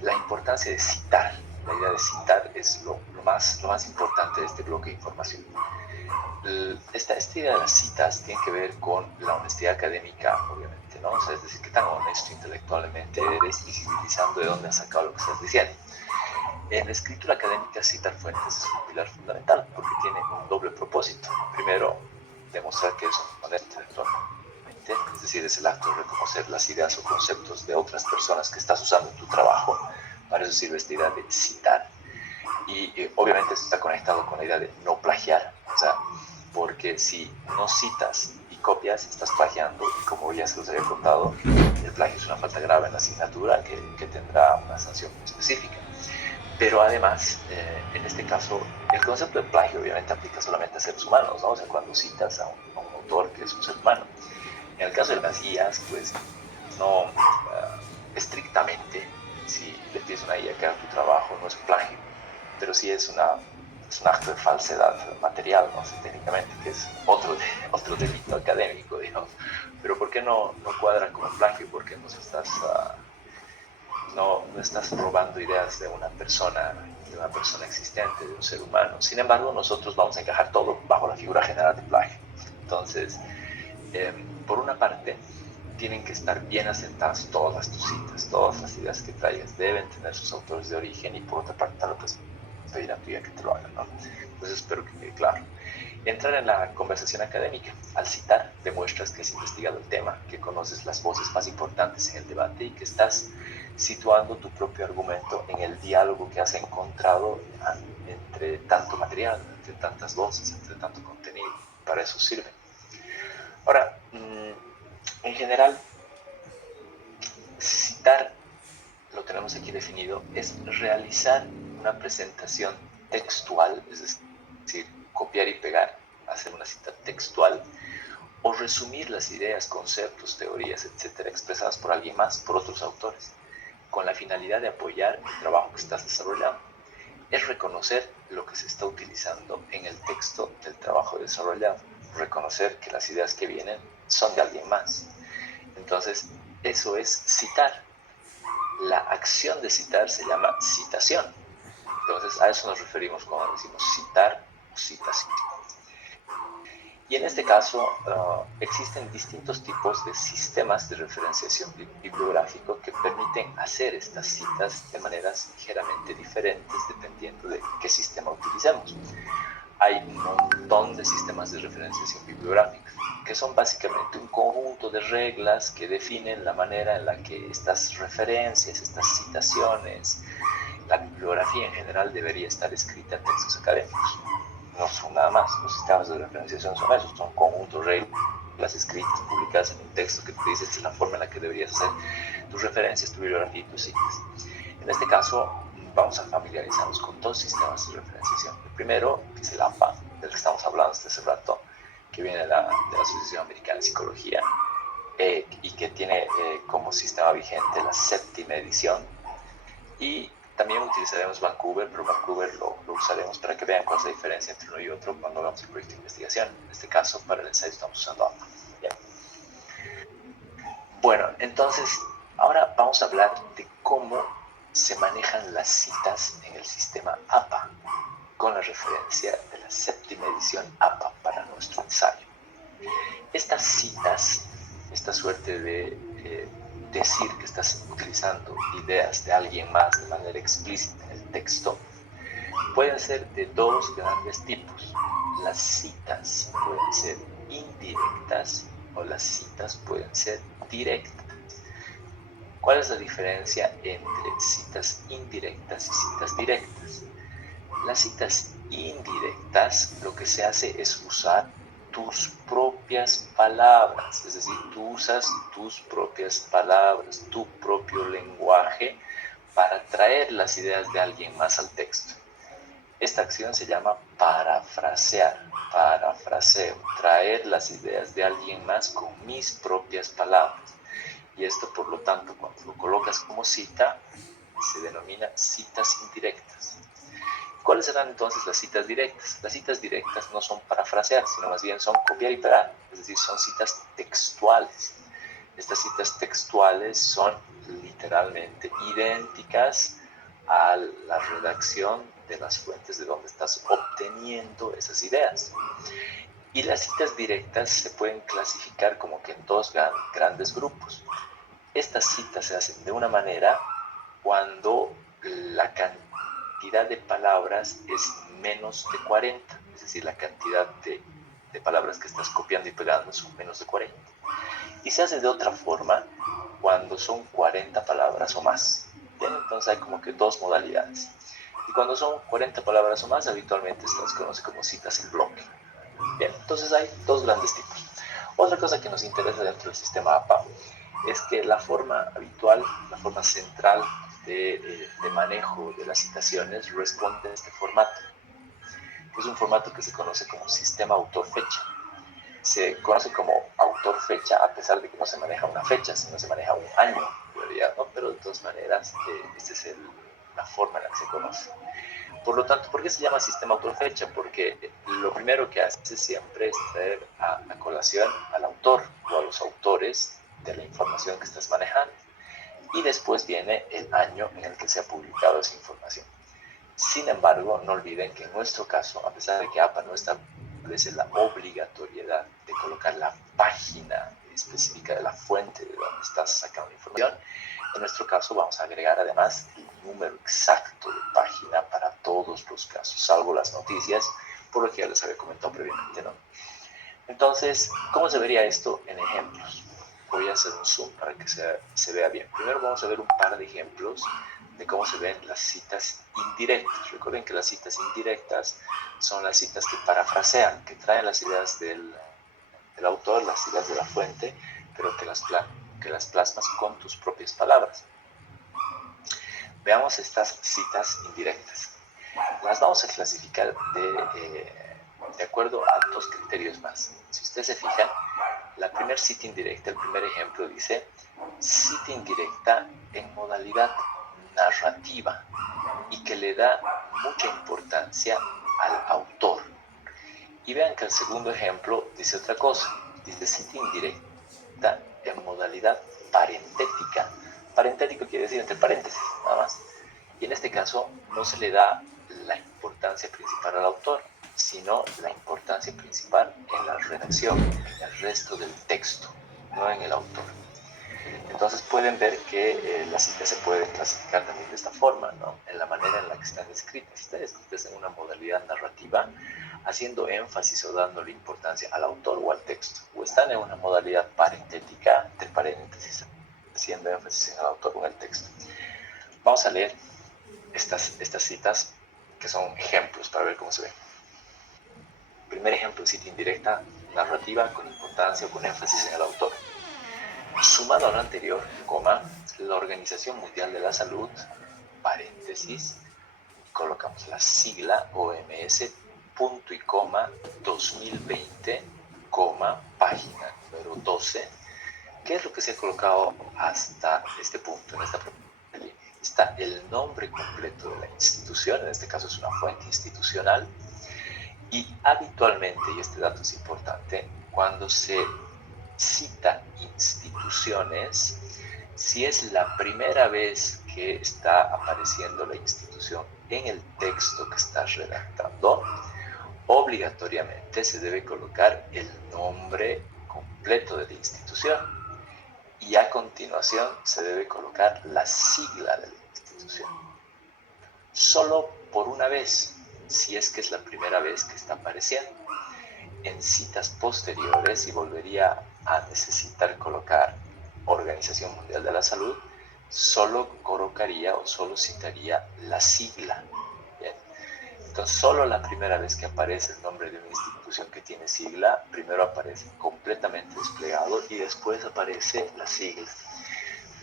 La importancia de citar, la idea de citar es lo más importante de este bloque de información. Esta idea de las citas tiene que ver con la honestidad académica, obviamente, ¿no? O sea, es decir, qué tan honesto intelectualmente eres, visibilizando de dónde has sacado lo que estás diciendo. En la escritura académica, citar fuentes es un pilar fundamental porque tiene un doble propósito. Primero, demostrar que eres honesto intelectualmente, es decir, es el acto de reconocer las ideas o conceptos de otras personas que estás usando en tu trabajo. Para eso sirve esta idea de citar. Y obviamente esto está conectado con la idea de no plagiar, o sea, porque si no citas y copias, estás plagiando, y como ya se los había contado, el plagio es una falta grave en la asignatura que tendrá una sanción específica. Pero además, en este caso, el concepto de plagio obviamente aplica solamente a seres humanos, ¿no? O sea, cuando citas a un autor que es un ser humano. En el caso de las guías, pues no estrictamente, si le pides a una guía que haga tu trabajo, no es plagio, pero sí es un acto de falsedad material, ¿no? O sea, técnicamente, que es otro delito académico, digamos. Pero ¿por qué no cuadra como plagio? Porque no estás robando ideas de una persona existente, de un ser humano. Sin embargo, nosotros vamos a encajar todo bajo la figura general de plagio. Entonces, por una parte, tienen que estar bien asentadas todas tus citas, todas las ideas que traigas deben tener sus autores de origen, y por otra parte, tal vez pedir a tu guía que te lo haga, ¿no? Entonces, espero que quede claro. Entrar en la conversación académica. Al citar, demuestras que has investigado el tema, que conoces las voces más importantes en el debate y que estás situando tu propio argumento en el diálogo que has encontrado entre tanto material, entre tantas voces, entre tanto contenido. Para eso sirve. Ahora, en general, citar, lo tenemos aquí definido, es realizar una presentación textual, es decir, copiar y pegar, hacer una cita textual, o resumir las ideas, conceptos, teorías, etcétera, expresadas por alguien más, por otros autores, con la finalidad de apoyar el trabajo que estás desarrollando. Es reconocer lo que se está utilizando en el texto del trabajo desarrollado, reconocer que las ideas que vienen son de alguien más. Entonces, eso es citar. La acción de citar se llama citación. Entonces, a eso nos referimos cuando decimos citar o citación. Y en este caso, existen distintos tipos de sistemas de referenciación bibliográfico que permiten hacer estas citas de maneras ligeramente diferentes dependiendo de qué sistema utilicemos. Hay un montón de sistemas de referenciación bibliográfica, que son básicamente un conjunto de reglas que definen la manera en la que estas referencias, estas citaciones, la bibliografía en general debería estar escrita en textos académicos. No son nada más. Los sistemas de referenciación son esos, son conjuntos de reglas escritas, publicadas en un texto que te dice esta es la forma en la que deberías hacer tus referencias, tu bibliografía y tus citas. En este caso, vamos a familiarizarnos con dos sistemas de referenciación. El primero, que es el APA, del que estamos hablando hasta hace rato, que viene de la Asociación Americana de Psicología, y que tiene como sistema vigente la 7ª edición. Y también utilizaremos Vancouver, pero Vancouver lo usaremos para que vean cuál es la diferencia entre uno y otro cuando hagamos el proyecto de investigación. En este caso, para el ensayo estamos usando APA. Bien. Bueno, entonces, ahora vamos a hablar de cómo se manejan las citas en el sistema APA, con la referencia de la 7ª edición APA para nuestro ensayo. Estas citas, esta suerte de decir que estás utilizando ideas de alguien más de manera explícita en el texto, pueden ser de dos grandes tipos. Las citas pueden ser indirectas o las citas pueden ser directas. ¿Cuál es la diferencia entre citas indirectas y citas directas? Las citas indirectas, lo que se hace es usar tus propias palabras, es decir, tú usas tus propias palabras, tu propio lenguaje para traer las ideas de alguien más al texto. Esta acción se llama parafrasear, parafraseo, traer las ideas de alguien más con mis propias palabras. Y esto, por lo tanto, cuando lo colocas como cita, se denomina citas indirectas. ¿Cuáles serán entonces las citas directas? Las citas directas no son parafrasear, sino más bien son copiar y pegar, es decir, son citas textuales. Estas citas textuales son literalmente idénticas a la redacción de las fuentes de donde estás obteniendo esas ideas. Y las citas directas se pueden clasificar como que en dos grandes grupos. Estas citas se hacen de una manera cuando la cantidad de palabras es menos de 40, es decir, la cantidad de palabras que estás copiando y pegando son menos de 40. Y se hace de otra forma cuando son 40 palabras o más. ¿Bien? Entonces hay como que dos modalidades. Y cuando son 40 palabras o más, habitualmente se las conoce como citas en bloque. Bien, entonces hay dos grandes tipos. Otra cosa que nos interesa dentro del sistema APA es que la forma habitual, la forma central de manejo de las citaciones responde a este formato. Es un formato que se conoce como sistema autor-fecha. Se conoce como autor-fecha a pesar de que no se maneja una fecha, sino se maneja un año, en realidad, ¿no? Pero de todas maneras, esta es la forma en la que se conoce. Por lo tanto, ¿por qué se llama sistema autor-fecha? Porque lo primero que hace siempre es traer a colación al autor o a los autores de la información que estás manejando. Y después viene el año en el que se ha publicado esa información. Sin embargo, no olviden que en nuestro caso, a pesar de que APA no establece la obligatoriedad de colocar la página específica de la fuente de donde estás sacando la información, en nuestro caso vamos a agregar además el número exacto de página para todos los casos, salvo las noticias, por lo que ya les había comentado previamente, ¿no? Entonces, ¿cómo se vería esto en ejemplos? Voy a hacer un zoom para que se vea bien. Primero vamos a ver un par de ejemplos de cómo se ven las citas indirectas. Recuerden que las citas indirectas son las citas que parafrasean, que traen las ideas del autor, las ideas de la fuente, pero que las plasmas con tus propias palabras. Veamos estas citas indirectas. Las vamos a clasificar de acuerdo a dos criterios más. Si ustedes se fijan, la primera cita indirecta, el primer ejemplo dice cita indirecta en modalidad narrativa y que le da mucha importancia al autor. Y vean que el segundo ejemplo dice otra cosa, dice cita indirecta en modalidad parentética. Parentético quiere decir entre paréntesis, nada más. Y en este caso no se le da la importancia principal al autor, sino la importancia principal en la redacción, en el resto del texto, no en el autor. Entonces pueden ver que las citas se pueden clasificar también de esta forma, ¿no? En la manera en la que están escritas. Están escritas en una modalidad narrativa, haciendo énfasis o dándole importancia al autor o al texto. O están en una modalidad parentética, entre paréntesis, haciendo énfasis en el autor o en el texto. Vamos a leer estas citas que son ejemplos para ver cómo se ve. Primer ejemplo, cita indirecta, narrativa, con importancia o con énfasis en el autor. Sumado a lo anterior, la Organización Mundial de la Salud, paréntesis, colocamos la sigla OMS, punto y coma, 2020, página número 12. ¿Qué es lo que se ha colocado hasta este punto, en esta línea? Está el nombre completo de la institución, en este caso es una fuente institucional, y habitualmente, y este dato es importante, cuando se cita instituciones, si es la primera vez que está apareciendo la institución en el texto que estás redactando, obligatoriamente se debe colocar el nombre completo de la institución y a continuación se debe colocar la sigla de la institución. Solo por una vez, si es que es la primera vez que está apareciendo. En citas posteriores, y volvería a necesitar colocar Organización Mundial de la Salud, solo colocaría o solo citaría la sigla. ¿Bien? Entonces, solo la primera vez que aparece el nombre de una institución que tiene sigla, primero aparece completamente desplegado y después aparece la sigla.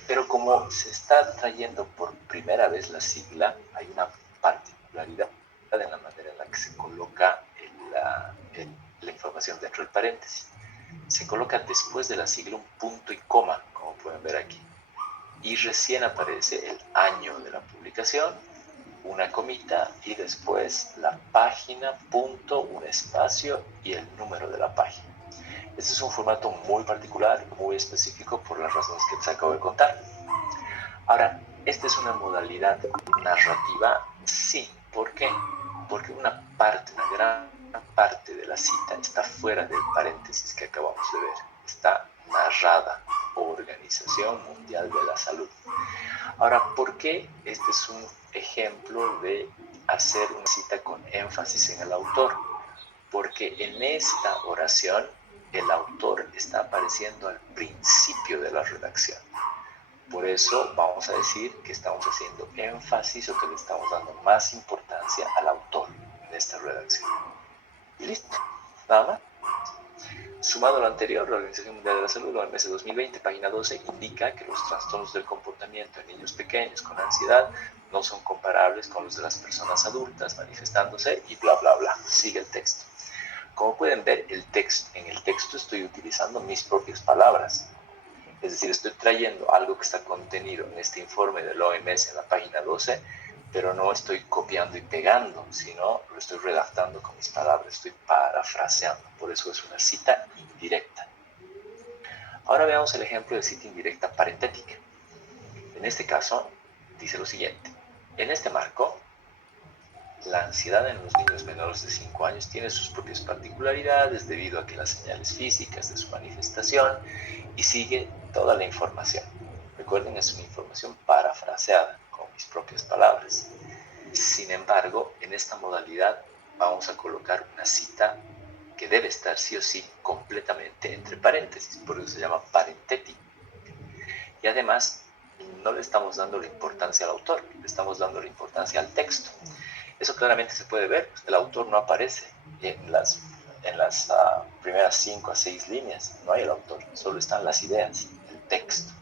Pero como se está trayendo por primera vez la sigla, hay una particularidad en la manera en la que se coloca la información dentro del paréntesis. Se coloca después de la sigla un punto y coma, como pueden ver aquí. Y recién aparece el año de la publicación, una comita y después la página, punto, un espacio y el número de la página. Este es un formato muy particular, muy específico por las razones que les acabo de contar. Ahora, ¿esta es una modalidad narrativa? Sí. ¿Por qué? Porque una gran parte de la cita está fuera del paréntesis que acabamos de ver. Está narrada. Organización Mundial de la Salud. Ahora, ¿por qué este es un ejemplo de hacer una cita con énfasis en el autor? Porque en esta oración el autor está apareciendo al principio de la redacción. Por eso vamos a decir que estamos haciendo énfasis o que le estamos dando más importancia al autor en esta redacción. Y listo, nada más. Sumado a lo anterior, la Organización Mundial de la Salud, OMS 2020, página 12, indica que los trastornos del comportamiento en niños pequeños con ansiedad no son comparables con los de las personas adultas manifestándose y bla, bla, bla. Sigue el texto. Como pueden ver, en el texto estoy utilizando mis propias palabras. Es decir, estoy trayendo algo que está contenido en este informe del OMS en la página 12, pero no estoy copiando y pegando, sino lo estoy redactando con mis palabras, estoy parafraseando. Por eso es una cita indirecta. Ahora veamos el ejemplo de cita indirecta parentética. En este caso, dice lo siguiente. En este marco, la ansiedad en los niños menores de 5 años tiene sus propias particularidades debido a que las señales físicas de su manifestación y sigue toda la información. Recuerden, es una información parafraseada con mis propias palabras. Sin embargo, en esta modalidad vamos a colocar una cita que debe estar sí o sí completamente entre paréntesis, por eso se llama parentética. Y además, no le estamos dando la importancia al autor, le estamos dando la importancia al texto. Eso claramente se puede ver, el autor no aparece en las primeras 5 a 6 líneas, no hay el autor, solo están las ideas, el texto.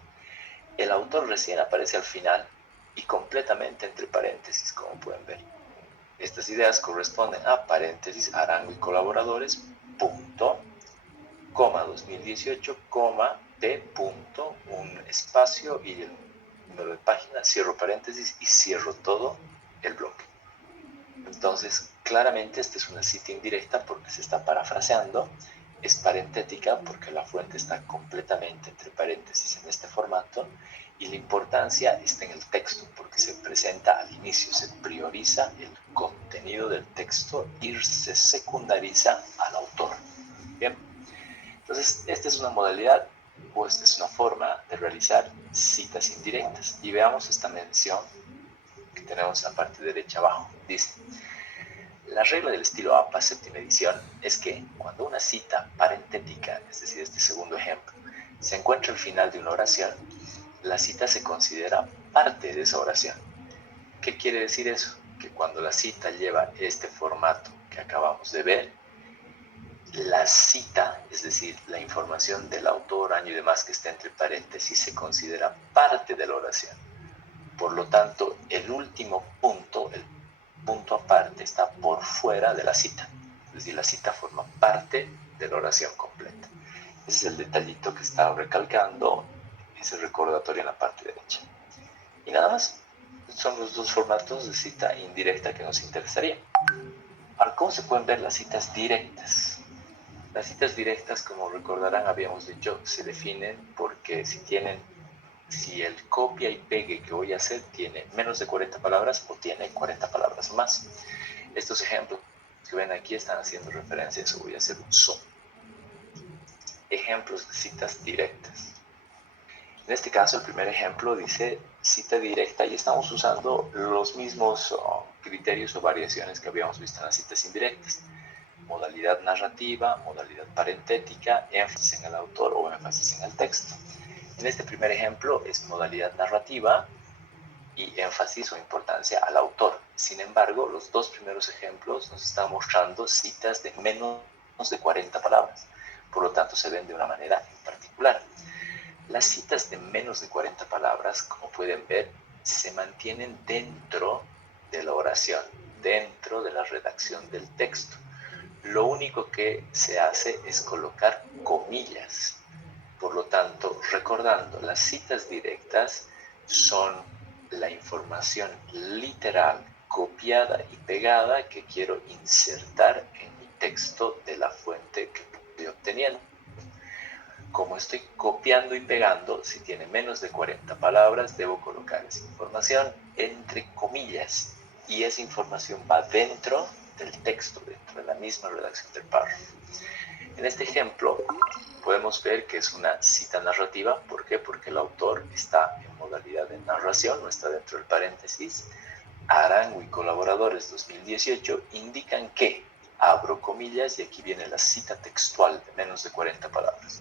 El autor recién aparece al final y completamente entre paréntesis, como pueden ver. Estas ideas corresponden a paréntesis, Arango y colaboradores, punto, coma 2018, coma, P, punto, un espacio y el número de página, cierro paréntesis y cierro todo el bloque. Entonces, claramente esta es una cita indirecta porque se está parafraseando, es parentética porque la fuente está completamente entre paréntesis en este formato y la importancia está en el texto porque se presenta al inicio, se prioriza el contenido del texto y se secundariza al autor. Bien, entonces esta es una modalidad o esta es una forma de realizar citas indirectas y veamos esta mención que tenemos en la parte derecha abajo. Dice: la regla del estilo APA séptima edición es que cuando una cita parentética, es decir, este segundo ejemplo, se encuentra al final de una oración, la cita se considera parte de esa oración. ¿Qué quiere decir eso? Que cuando la cita lleva este formato que acabamos de ver, la cita, es decir, la información del autor, año y demás que está entre paréntesis, se considera parte de la oración. Por lo tanto, el último punto, el punto aparte, está por fuera de la cita. Es decir, la cita forma parte de la oración completa. Ese es el detallito que está recalcando ese recordatorio en la parte derecha. Y nada más, son los dos formatos de cita indirecta que nos interesaría. Ahora, ¿cómo se pueden ver las citas directas? Las citas directas, como recordarán, habíamos dicho, se definen porque si el copia y pegue que voy a hacer tiene menos de 40 palabras o tiene 40 palabras más. Estos ejemplos que ven aquí están haciendo referencia a eso. Voy a hacer un zoom. Ejemplos de citas directas. En este caso, el primer ejemplo dice cita directa y estamos usando los mismos criterios o variaciones que habíamos visto en las citas indirectas. Modalidad narrativa, modalidad parentética, énfasis en el autor o énfasis en el texto. En este primer ejemplo es modalidad narrativa y énfasis o importancia al autor. Sin embargo, los dos primeros ejemplos nos están mostrando citas de menos de 40 palabras. Por lo tanto, se ven de una manera en particular. Las citas de menos de 40 palabras, como pueden ver, se mantienen dentro de la oración, dentro de la redacción del texto. Lo único que se hace es colocar comillas. Por lo tanto, recordando, las citas directas son la información literal, copiada y pegada que quiero insertar en mi texto de la fuente que estoy obteniendo. Como estoy copiando y pegando, si tiene menos de 40 palabras, debo colocar esa información entre comillas y esa información va dentro del texto, dentro de la misma redacción del párrafo. En este ejemplo podemos ver que es una cita narrativa. ¿Por qué? Porque el autor está en modalidad de narración, no está dentro del paréntesis. Arango y colaboradores 2018 indican que, abro comillas, y aquí viene la cita textual de menos de 40 palabras.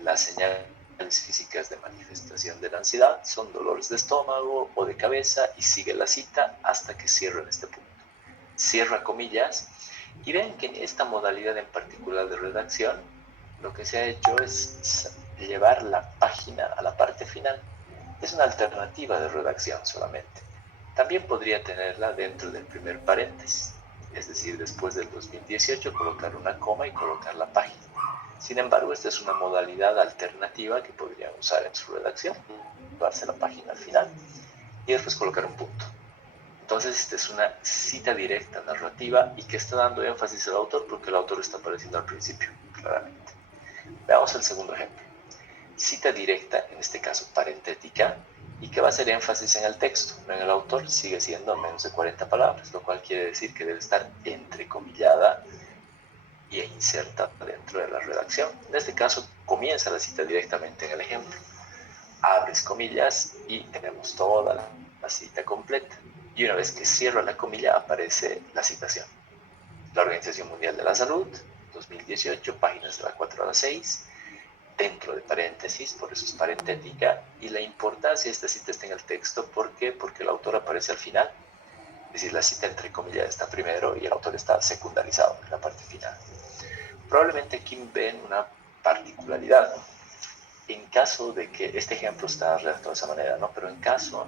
Las señales físicas de manifestación de la ansiedad son dolores de estómago o de cabeza, y sigue la cita hasta que cierro en este punto. Cierra comillas, y ven que en esta modalidad en particular de redacción, lo que se ha hecho es llevar la página a la parte final. Es una alternativa de redacción solamente. También podría tenerla dentro del primer paréntesis, es decir, después del 2018 colocar una coma y colocar la página. Sin embargo, esta es una modalidad alternativa que podrían usar en su redacción, llevarse la página al final y después colocar un punto. Entonces, esta es una cita directa narrativa y que está dando énfasis al autor porque el autor está apareciendo al principio, claramente. Veamos el segundo ejemplo. Cita directa, en este caso parentética, y que va a hacer énfasis en el texto, no en el autor, sigue siendo menos de 40 palabras, lo cual quiere decir que debe estar entrecomillada e inserta dentro de la redacción. En este caso, comienza la cita directamente en el ejemplo. Abres comillas y tenemos toda la cita completa. Y una vez que cierro la comilla, aparece la citación. La Organización Mundial de la Salud, 2018, páginas de la 4 a la 6, dentro de paréntesis, por eso es parentética, y la importancia de esta cita está en el texto. ¿Por qué? Porque el autor aparece al final. Es decir, la cita entre comillas está primero y el autor está secundarizado en la parte final. Probablemente aquí ven una particularidad, ¿no? En caso de que este ejemplo está redactado de esa manera, ¿no? Pero en caso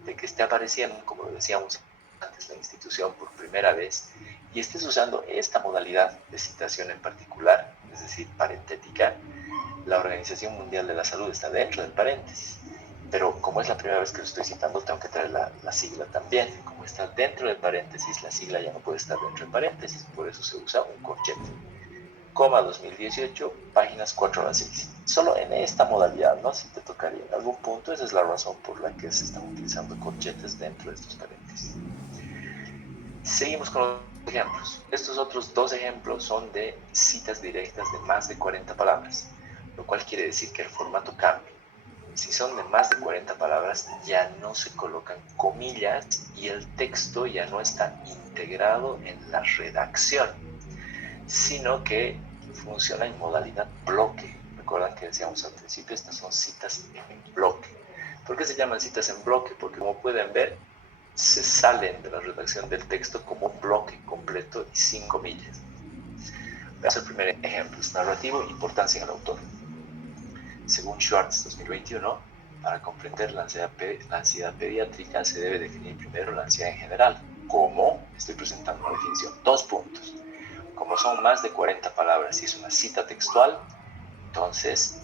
de que esté apareciendo, como lo decíamos antes, la institución por primera vez y estés usando esta modalidad de citación en particular, es decir, parentética, la Organización Mundial de la Salud está dentro del paréntesis. Pero como es la primera vez que lo estoy citando, tengo que traer la sigla también. Como está dentro del paréntesis, la sigla ya no puede estar dentro del paréntesis, por eso se usa un corchete. Coma 2018, páginas 4 a las 6. Solo en esta modalidad, ¿no? Si te tocaría en algún punto, esa es la razón por la que se están utilizando corchetes dentro de estos paréntesis. Seguimos con los ejemplos. Estos otros dos ejemplos son de citas directas de más de 40 palabras, lo cual quiere decir que el formato cambia. Si son de más de 40 palabras, ya no se colocan comillas y el texto ya no está integrado en la redacción, sino que funciona en modalidad bloque. Recuerdan que decíamos al principio, estas son citas en bloque. ¿Por qué se llaman citas en bloque? Porque como pueden ver, se salen de la redacción del texto como un bloque completo y sin comillas. Veamos el primer ejemplo, es narrativo, importancia en el autor. Según Schwartz 2021, para comprender la ansiedad pediátrica se debe definir primero la ansiedad en general. ¿Cómo? Estoy presentando una definición. 2 puntos. Como son más de 40 palabras y es una cita textual, entonces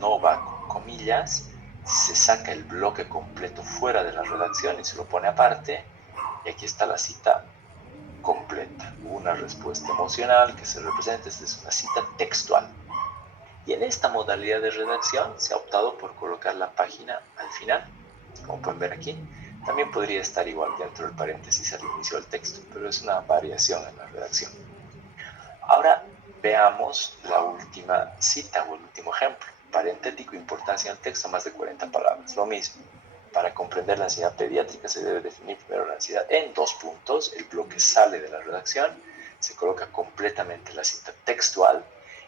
no va con comillas, se saca el bloque completo fuera de la redacción y se lo pone aparte, y aquí está la cita completa. Una respuesta emocional que se representa, esta es una cita textual. Y en esta modalidad de redacción se ha optado por colocar la página al final, como pueden ver aquí. También podría estar igual dentro del paréntesis al inicio del texto, pero es una variación en la redacción. Ahora veamos la última cita o el último ejemplo. Parentético, importancia en el texto, más de 40 palabras. Lo mismo. Para comprender la ansiedad pediátrica se debe definir primero la ansiedad en 2 puntos. El bloque sale de la redacción, se coloca completamente la cita textual.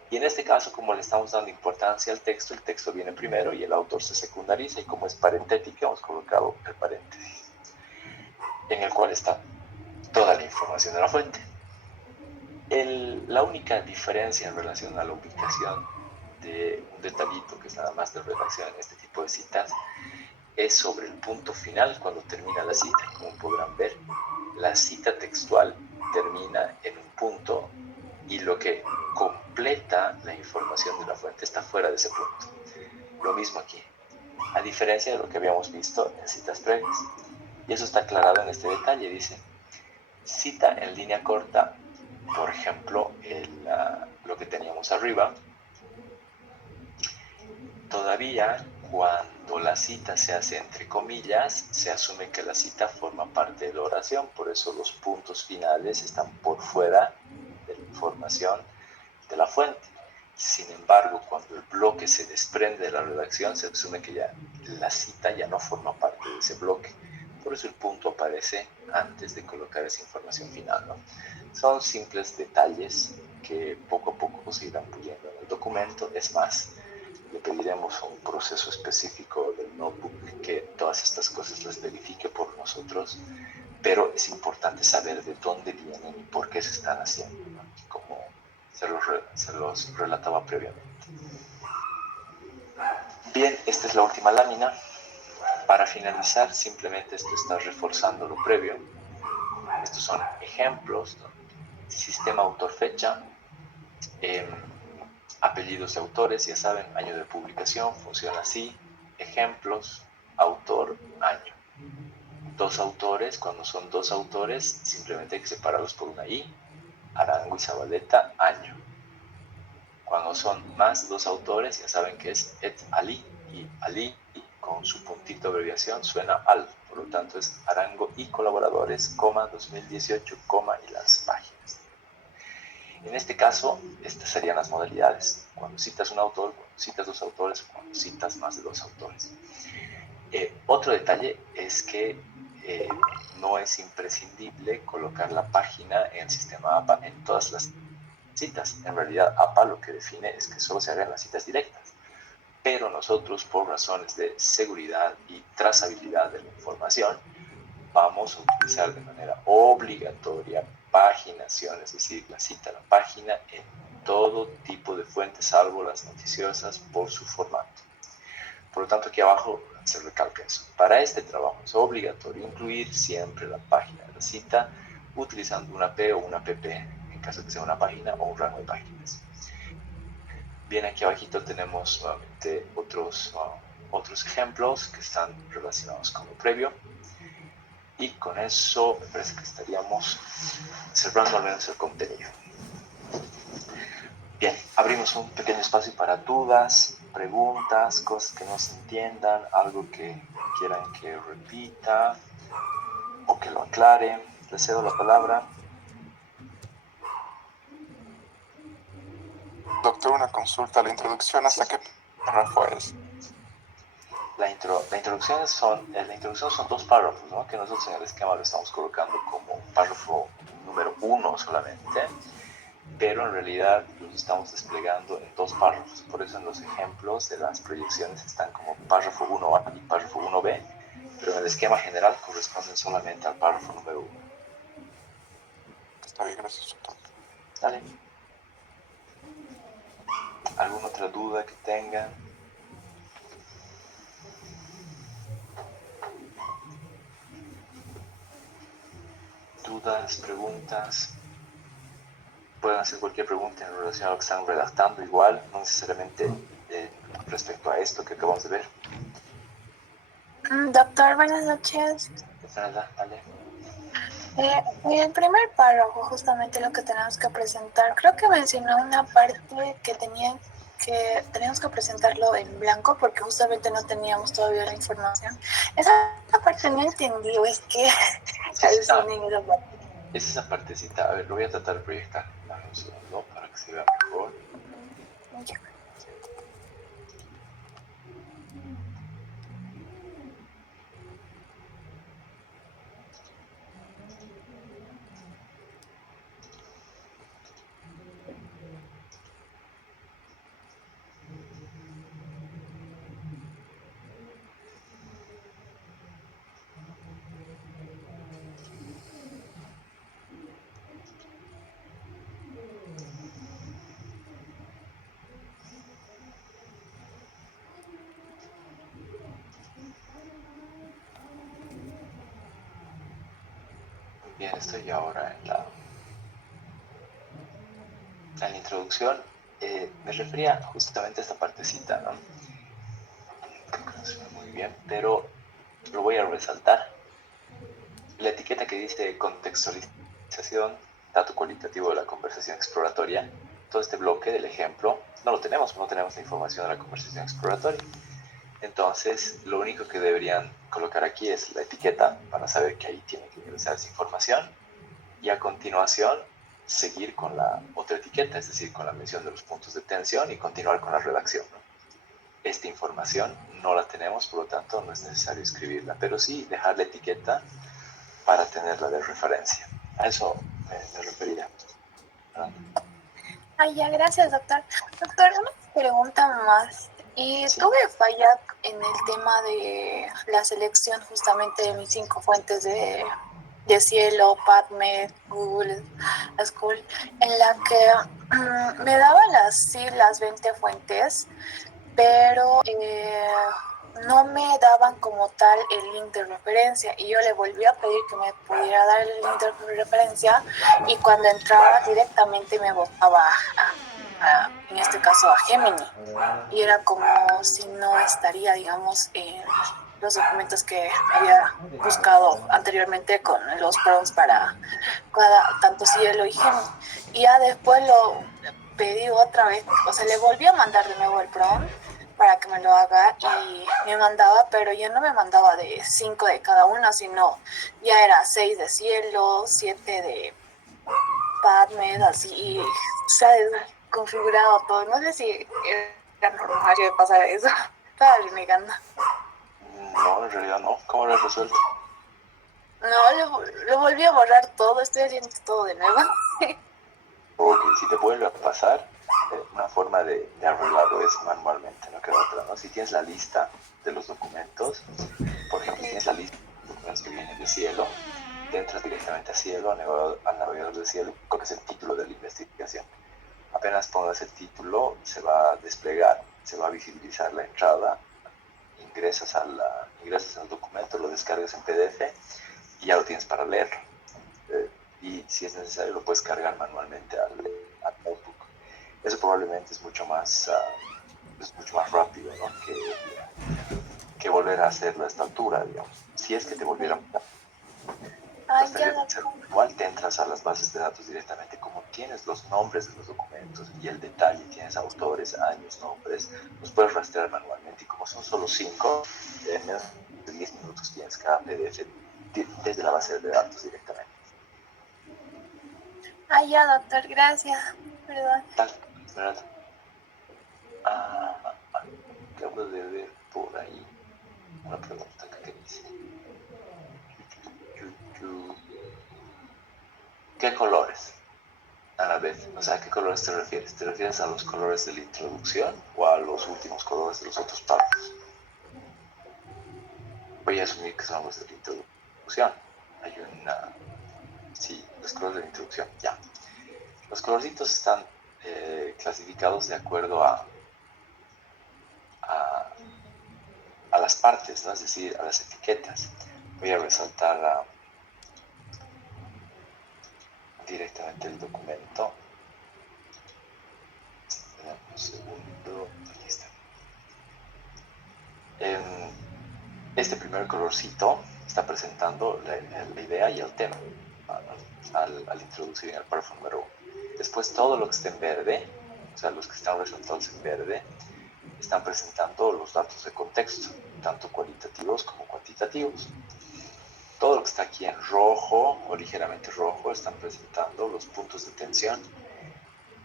Y en este caso, como le estamos dando importancia al texto, el texto viene primero y el autor se secundariza. Y como es parentética, hemos colocado el paréntesis, en el cual está toda la información de la fuente. La única diferencia en relación a la ubicación de un detallito que es nada más de redacción en este tipo de citas es sobre el punto final cuando termina la cita. Como podrán ver, la cita textual termina en un punto y lo que completa la información de la fuente está fuera de ese punto. lo mismo aquí, a diferencia de lo que habíamos visto en citas previas. Y eso está aclarado en este detalle. Dice, cita en línea corta, por ejemplo, lo que teníamos arriba. Todavía, cuando la cita se hace entre comillas, se asume que la cita forma parte de la oración, por eso los puntos finales están por fuera de la información de la fuente. Sin embargo, cuando el bloque se desprende de la redacción, se asume que ya la cita ya no forma parte de ese bloque. Por eso el punto aparece antes de colocar esa información final, ¿no? Son simples detalles que poco a poco se irán puliendo en el documento. Es más, le pediremos un proceso específico del notebook que todas estas cosas las verifique por nosotros, pero es importante saber de dónde vienen y por qué se están haciendo, ¿no? Como se los relataba previamente. Bien, esta es la última lámina. Para finalizar, simplemente esto está reforzando lo previo. Estos son ejemplos, ¿no? Sistema autor-fecha, apellidos de autores, ya saben, año de publicación, funciona así, ejemplos, autor, año. Dos autores, cuando son dos autores, simplemente hay que separarlos por una I, Arango y Zabaleta, año. Cuando son más dos autores, ya saben que es et Ali, y Ali con su puntito de abreviación suena al, por lo tanto es Arango y colaboradores, 2018, y las páginas. En este caso, estas serían las modalidades. Cuando citas un autor, cuando citas dos autores, cuando citas más de dos autores. Otro detalle es que no es imprescindible colocar la página en el sistema APA en todas las citas. En realidad, APA lo que define es que solo se hagan las citas directas. Pero nosotros, por razones de seguridad y trazabilidad de la información, vamos a utilizar de manera obligatoria paginación, es decir, la cita a la página en todo tipo de fuentes, salvo las noticiosas por su formato. Por lo tanto, aquí abajo se recalca eso. Para este trabajo es obligatorio incluir siempre la página de la cita utilizando una P o una PP en caso de que sea una página o un rango de páginas. Bien, aquí abajito tenemos nuevamente otros ejemplos que están relacionados con lo previo. Y con eso me parece que estaríamos cerrando al menos el contenido. Bien, abrimos un pequeño espacio para dudas, preguntas, cosas que no se entiendan, algo que quieran que repita o que lo aclare. Les cedo la palabra. Doctor, una consulta. La introducción, ¿hasta qué párrafo es? La introducción son dos párrafos, ¿no? Que nosotros en el esquema lo estamos colocando como párrafo número 1 solamente, pero en realidad los estamos desplegando en dos párrafos. Por eso en los ejemplos de las proyecciones están como párrafo 1A y párrafo 1B, pero en el esquema general corresponden solamente al párrafo número 1. Está bien, gracias, doctor. ¿Vale? ¿Alguna otra duda que tengan? ¿Dudas, preguntas? Pueden hacer cualquier pregunta en relación a lo que están redactando, igual, no necesariamente respecto a esto que acabamos de ver. Doctor, buenas noches. Nada, vale. En el primer párrafo, justamente lo que tenemos que presentar, creo que mencionó una parte que teníamos que presentarlo en blanco porque justamente no teníamos todavía la información. Esa parte no entendí, o es que aluciné en esa parte. Es esa partecita. A ver, lo voy a tratar de proyectar. Dame un segundo para que se vea mejor. Ya. Bien, estoy ahora en la introducción. Me refería justamente a esta partecita, ¿no? bien, pero lo voy a resaltar. La etiqueta que dice contextualización, dato cualitativo de la conversación exploratoria, todo este bloque del ejemplo, no tenemos la información de la conversación exploratoria. Entonces, lo único que deberían colocar aquí es la etiqueta para saber que ahí tienen que ingresar esa información y a continuación seguir con la otra etiqueta, es decir, con la mención de los puntos de tensión y continuar con la redacción, ¿no? Esta información no la tenemos, por lo tanto no es necesario escribirla, pero sí dejar la etiqueta para tenerla de referencia. A eso me refería. Ay, ya, gracias, doctor. Doctor, una pregunta más. Y Sí. tuve falla en el tema de la selección justamente de mis 5 fuentes de Cielo, PubMed, Google School, en la que me daban las 20 fuentes, pero no me daban como tal el link de referencia y yo le volví a pedir que me pudiera dar el link de referencia y cuando entraba directamente me botaba en este caso a Gemini y era como si no estaría, digamos, en los documentos que había buscado anteriormente con los prompts para tanto Cielo y Gemini. Y ya después lo pedí otra vez, o sea, le volví a mandar de nuevo el prompt para que me lo haga y me mandaba, pero ya no me mandaba de 5 de cada una, sino ya era 6 de Cielo, 7 de PubMed, así, y se ha configurado todo. No sé si era normal de pasar eso. Estaba renegando. No, en realidad no. ¿Cómo lo has resuelto? No, lo volví a borrar todo, estoy haciendo todo de nuevo. Ok, si te vuelve a pasar, una forma de arreglarlo es manualmente, no queda otra, ¿no? Si tienes la lista de los documentos, por ejemplo, si tienes la lista de los documentos que vienen de Cielo, te entras directamente a Cielo, al navegador de Cielo, coges el título de la investigación. Apenas pongas el título, se va a desplegar, se va a visibilizar la entrada, ingresas al documento, lo descargas en PDF y ya lo tienes para leerlo. Y si es necesario lo puedes cargar manualmente al notebook. Eso probablemente es mucho más rápido, ¿no? que volver a hacerlo a esta altura, digamos. Si es que te volvieran, Ay, entonces ya, tendrías que hacer igual, te entras a las bases de datos directamente, como tienes los nombres de los documentos y el detalle, tienes autores, años, nombres, los puedes rastrear manualmente y como son solo 5, en menos de 10 minutos tienes cada PDF desde la base de datos directamente. ay, ya, doctor, gracias. Perdón. Tal, ¿verdad? Acabo de ver por ahí una pregunta que dice: ¿qué colores? A la vez, o sea, ¿a qué colores te refieres? ¿Te refieres a los colores de la introducción o a los últimos colores de los otros párrafos? Voy a asumir que son los de la introducción. Hay una... Sí, los colores de la introducción, ya. Los colorcitos están clasificados de acuerdo a, a las partes, ¿no? Es decir, a las etiquetas. Voy a resaltar directamente el documento. Un segundo, aquí está. Este primer colorcito está presentando la idea y el tema, ¿no? al introducir en el párrafo número 1. Después todo lo que está en verde, o sea, los que están resaltados en verde, están presentando los datos de contexto, tanto cualitativos como cuantitativos. Todo lo que está aquí en rojo o ligeramente rojo están presentando los puntos de tensión.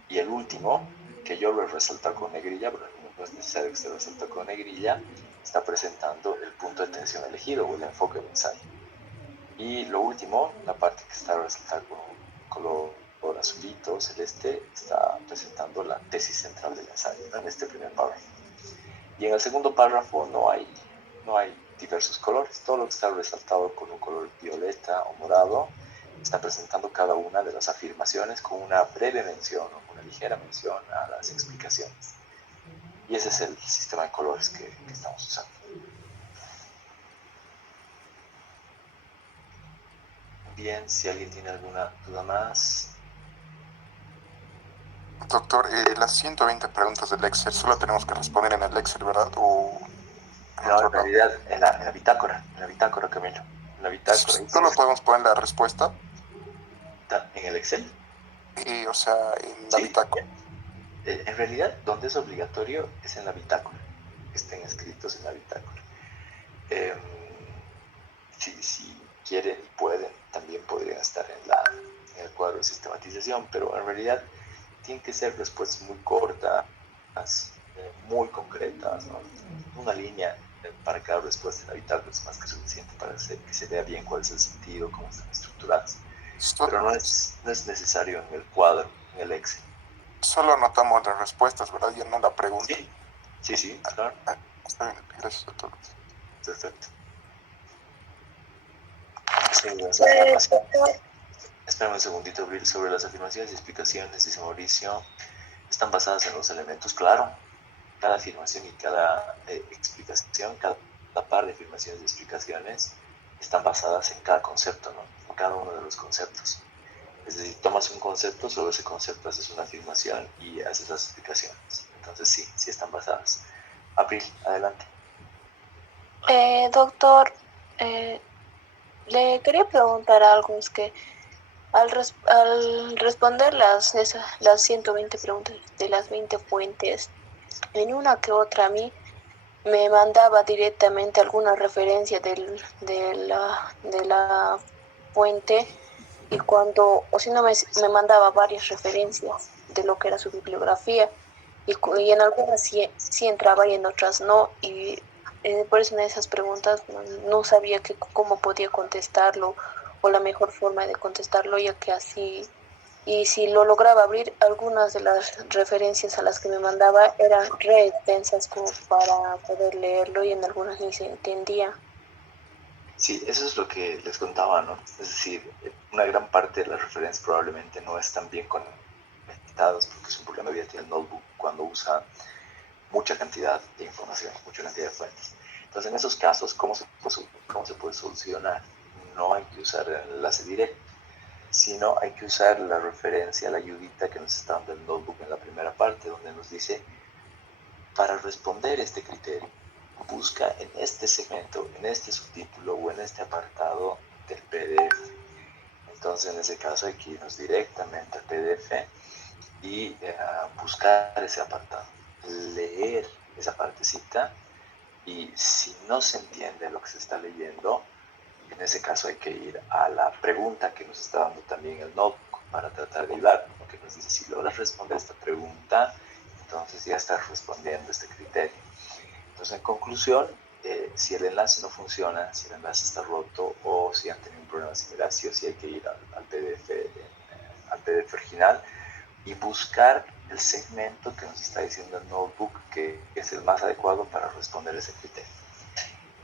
Y el último, que yo lo he resaltado con negrilla, pero no es necesario que se resalte con negrilla, está presentando el punto de tensión elegido o el enfoque del ensayo. Y lo último, la parte que está resaltada con color azulito, celeste, está presentando la tesis central del ensayo, ¿no? En este primer párrafo. Y en el segundo párrafo no hay diversos colores. Todo lo que está resaltado con un color violeta o morado está presentando cada una de las afirmaciones con una breve mención o una ligera mención a las explicaciones. Y ese es el sistema de colores que estamos usando. Bien, si alguien tiene alguna duda más. Doctor, las 120 preguntas del Excel solo tenemos que responder en el Excel, ¿verdad? ¿O en No, otro en lado. realidad, en la bitácora, Camilo. En la bitácora, Solo podemos poner la respuesta en el Excel. y, o sea, en la Sí, bitácora. en realidad, donde es obligatorio es en la bitácora, que estén escritos en la bitácora. Em, si quieren y pueden, también podrían estar en el cuadro de sistematización, pero en realidad tienen que ser respuestas muy cortas, muy concretas, ¿no? Una línea para cada respuesta en la bitácora es más que suficiente para que se vea bien cuál es el sentido, cómo están estructuradas. So- Pero no es necesario en el cuadro, en el Excel. Solo anotamos las respuestas, ¿verdad? Ya no la pregunta. Sí, sí, sí, claro. Ah, está bien, gracias a todos. Perfecto. Sobre las afirmaciones. Espérame un segundito, Abril. Sobre las afirmaciones y explicaciones, dice Mauricio, están basadas en los elementos, claro. Cada afirmación y cada explicación, cada par de afirmaciones y explicaciones están basadas en cada concepto, ¿no? En cada uno de los conceptos. Es decir, tomas un concepto, sobre ese concepto haces una afirmación y haces las explicaciones. Entonces sí, sí están basadas. Abril, adelante. Doctor, eh, le quería preguntar algo, es que al responder las 120 preguntas de las 20 fuentes, en una que otra a mí me mandaba directamente alguna referencia de la fuente y o si no, me mandaba varias referencias de lo que era su bibliografía y en algunas sí entraba y en otras no. Y por eso en esas preguntas no sabía cómo podía contestarlo o la mejor forma de contestarlo, ya que así, y si lo lograba abrir, algunas de las referencias a las que me mandaba eran re extensas como para poder leerlo y en algunas ni se entendía. Sí, eso es lo que les contaba, ¿no? Es decir, una gran parte de las referencias probablemente no están bien conectadas porque es un problema evidente en el notebook cuando usa mucha cantidad de información, mucha cantidad de fuentes. Entonces, en esos casos, cómo se puede solucionar? No hay que usar el enlace directo, sino hay que usar la referencia, la ayudita que nos está dando el notebook en la primera parte, donde nos dice, para responder este criterio, busca en este segmento, en este subtítulo o en este apartado del PDF. Entonces, en ese caso hay que irnos directamente al PDF y buscar ese apartado, leer esa partecita y si no se entiende lo que se está leyendo, en ese caso hay que ir a la pregunta que nos está dando también el notebook para tratar de ayudar, porque nos dice si logras responder esta pregunta, entonces ya estás respondiendo este criterio. Entonces, en conclusión, si el enlace no funciona, si el enlace está roto o si han tenido un problema similar, sí o sí hay que ir al PDF original y buscar el segmento que nos está diciendo el notebook que es el más adecuado para responder ese criterio.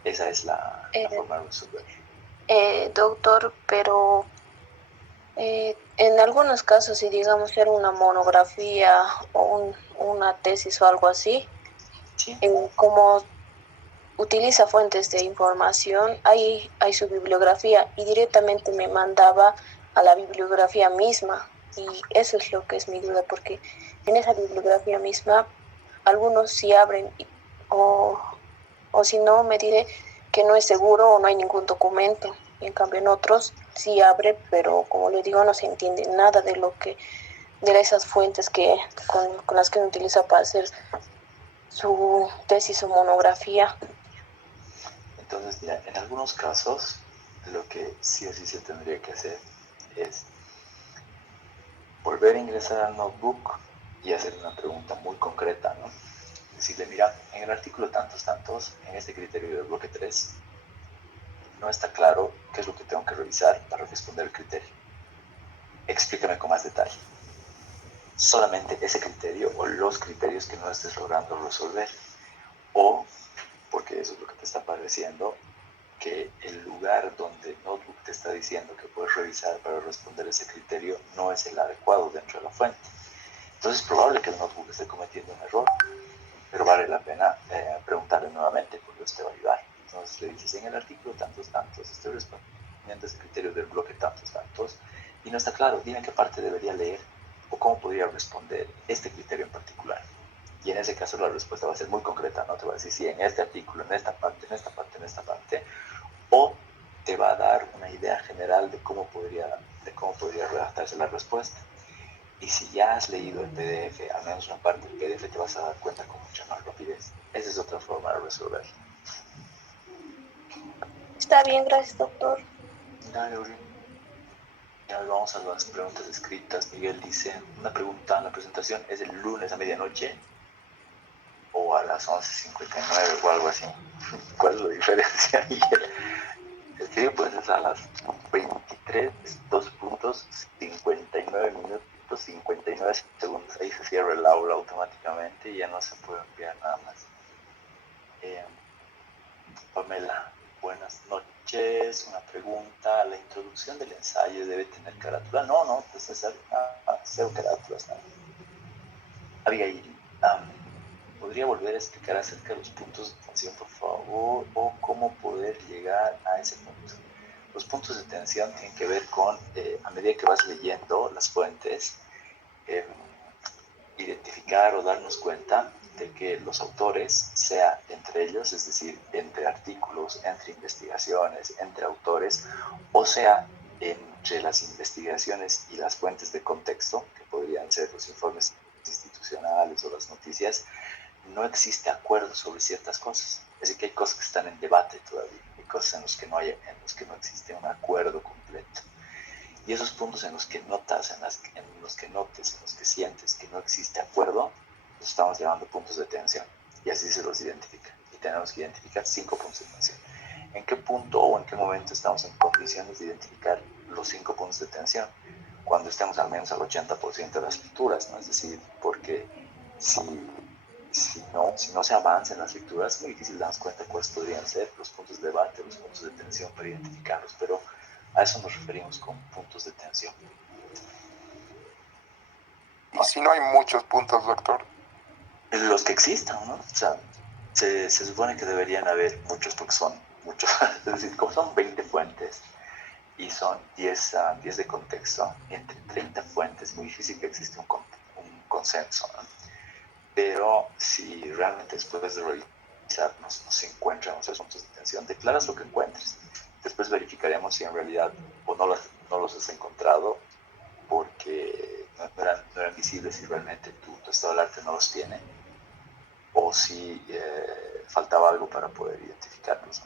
Esa es la Eh, forma de resolver. Doctor, pero en algunos casos, si digamos era una monografía o una tesis o algo así, ¿Sí? como utiliza fuentes de información, hay su bibliografía y directamente me mandaba a la bibliografía misma. Y eso es lo que es mi duda, porque en esa bibliografía misma algunos sí abren o, o si no me diré que no es seguro o no hay ningún documento. Y en cambio en otros sí abre, pero como le digo, no se entiende nada de esas fuentes con las que uno utiliza para hacer su tesis o monografía. Entonces, mira, en algunos casos, lo que sí o sí se tendría que hacer es volver a ingresar al notebook y hacer una pregunta muy concreta, ¿no? Decirle, mira, en el artículo tantos, tantos, en este criterio del bloque 3, no está claro qué es lo que tengo que revisar para responder el criterio. Explícame con más detalle. Solamente ese criterio o los criterios que no estés logrando resolver. O, porque eso es lo que te está pareciendo, que el lugar donde el notebook te está diciendo que puedes revisar para responder ese criterio no es el adecuado dentro de la fuente. Entonces es probable que el notebook esté cometiendo un error, pero vale la pena preguntarle nuevamente porque usted va a ayudar. Entonces le dices, en el artículo tantos, tantos, estoy respondiendo ese criterio del bloque tantos, tantos, y no está claro, dime qué parte debería leer o cómo podría responder este criterio en particular. Y en ese caso la respuesta va a ser muy concreta, ¿no? Te va a decir, sí, en este artículo, en esta parte, en esta parte, en esta parte, o te va a dar una idea general de cómo podría redactarse la respuesta. Y si ya has leído el PDF, al menos una parte del PDF, te vas a dar cuenta con mucha más rapidez. Esa es otra forma de resolver. Está bien, gracias, doctor. Dale, Uri. Ya vamos a las preguntas escritas. Miguel dice, una pregunta, la presentación es el lunes a medianoche o a las 11:59 o algo así. ¿Cuál es la diferencia, Miguel? Sí, pues es a las 23, 2:59 minutos, 59 segundos. Ahí se cierra el aula automáticamente y ya no se puede enviar nada más. Pamela, buenas noches. Una pregunta. ¿La introducción del ensayo debe tener carátula? No es necesario. Cero carátulas. Abigail, ¿podría volver a explicar acerca de los puntos de tensión, por favor? ¿O cómo poder llegar a ese punto? Los puntos de tensión tienen que ver con, a medida que vas leyendo las fuentes, identificar o darnos cuenta de que los autores, sea entre ellos, es decir, entre artículos, entre investigaciones, entre autores, o sea, entre las investigaciones y las fuentes de contexto, que podrían ser los informes institucionales o las noticias, no existe acuerdo sobre ciertas cosas. Es decir, que hay cosas que están en debate todavía, hay cosas en los que no existe un acuerdo completo. Y esos puntos en los que notas, en los que notes, en los que sientes que no existe acuerdo, los estamos llamando puntos de tensión. Y así se los identifica. Y tenemos que identificar 5 puntos de tensión. ¿En qué punto o en qué momento estamos en condiciones de identificar los 5 puntos de tensión? Cuando estemos al menos al 80% de las lecturas, ¿no? Es decir, porque si no se avanza en las lecturas, es muy difícil darnos cuenta de cuáles podrían ser los puntos de debate, los puntos de tensión para identificarlos, pero a eso nos referimos con puntos de tensión. Y si no hay muchos puntos, doctor. Los que existan, ¿no? O sea, se supone que deberían haber muchos, porque son muchos. Es decir, como son 20 fuentes y son 10 de contexto, entre 30 fuentes, es muy difícil que exista un consenso, ¿no? Pero si realmente después de revisar no se encuentran esos puntos de tensión, declaras lo que encuentres. Después verificaremos si en realidad o no los has encontrado porque no eran visibles y realmente tu estado del arte no los tiene, o si faltaba algo para poder identificarlos.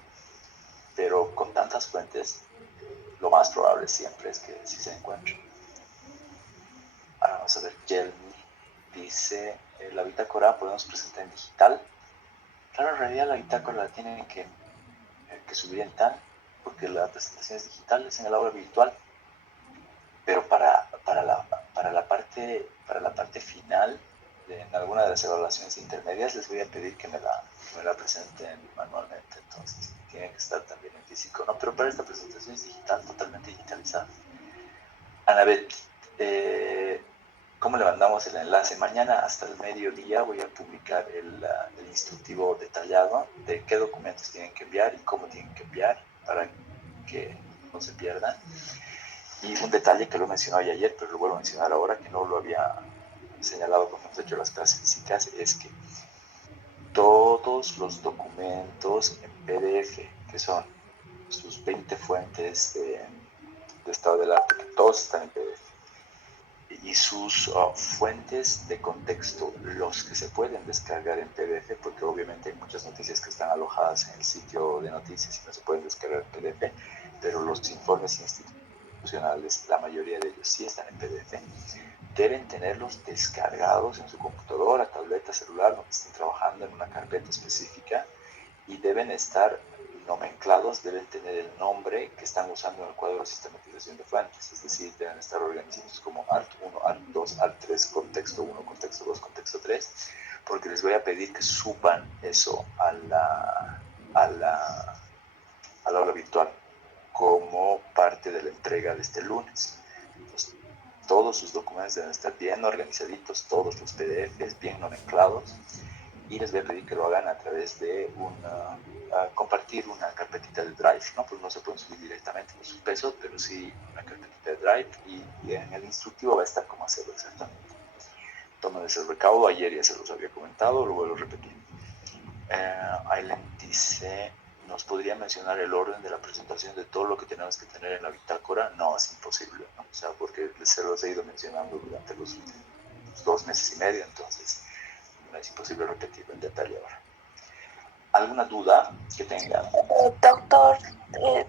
Pero con tantas fuentes, lo más probable siempre es que sí se encuentren. Ahora vamos a ver, Jelmy dice, la bitácora podemos presentar en digital. Claro, en realidad la bitácora la tienen que subir en tal, porque la presentación es digital, es en el aula virtual. Pero para la parte final, en alguna de las evaluaciones intermedias, les voy a pedir que me la presenten manualmente. Entonces, tiene que estar también en físico, ¿no? Pero para esta presentación es digital, totalmente digitalizada. Anabeth, ¿cómo le mandamos el enlace? Mañana hasta el mediodía voy a publicar el instructivo detallado de qué documentos tienen que enviar y cómo tienen que enviar para que no se pierdan. Y un detalle que lo mencioné ayer, pero lo vuelvo a mencionar ahora, que no lo había señalado cuando hemos hecho las clases físicas, es que todos los documentos en PDF, que son sus 20 fuentes de estado del arte, que todos están en PDF, y sus fuentes de contexto, los que se pueden descargar en PDF, porque obviamente hay muchas noticias que están alojadas en el sitio de noticias y no se pueden descargar en PDF, pero los informes institucionales, la mayoría de ellos sí están en PDF, deben tenerlos descargados en su computadora, tableta, celular, donde estén trabajando en una carpeta específica, y deben estar nomenclados, deben tener el nombre que están usando en el cuadro de sistematización de fuentes, es decir, deben estar organizados como ART1, ART2, ART3, contexto 1, contexto 2, contexto 3, porque les voy a pedir que suban eso al aula virtual como parte de la entrega de este lunes. Entonces, todos sus documentos deben estar bien organizaditos, todos los PDFs bien nomenclados, y les voy a pedir que lo hagan a través de compartir una carpetita de Drive, ¿no? Pues no se pueden subir directamente por sus pesos, pero sí una carpetita de Drive, y en el instructivo va a estar cómo hacerlo exactamente. tomen ese recaudo. Ayer ya se los había comentado, lo vuelvo a repetir. Aileen dice, ¿nos podría mencionar el orden de la presentación de todo lo que tenemos que tener en la bitácora? No, es imposible, ¿no? O sea, porque se los he ido mencionando durante los 2 meses y medio, entonces no es imposible repetirlo en detalle ahora. ¿Alguna duda que tengan? Doctor,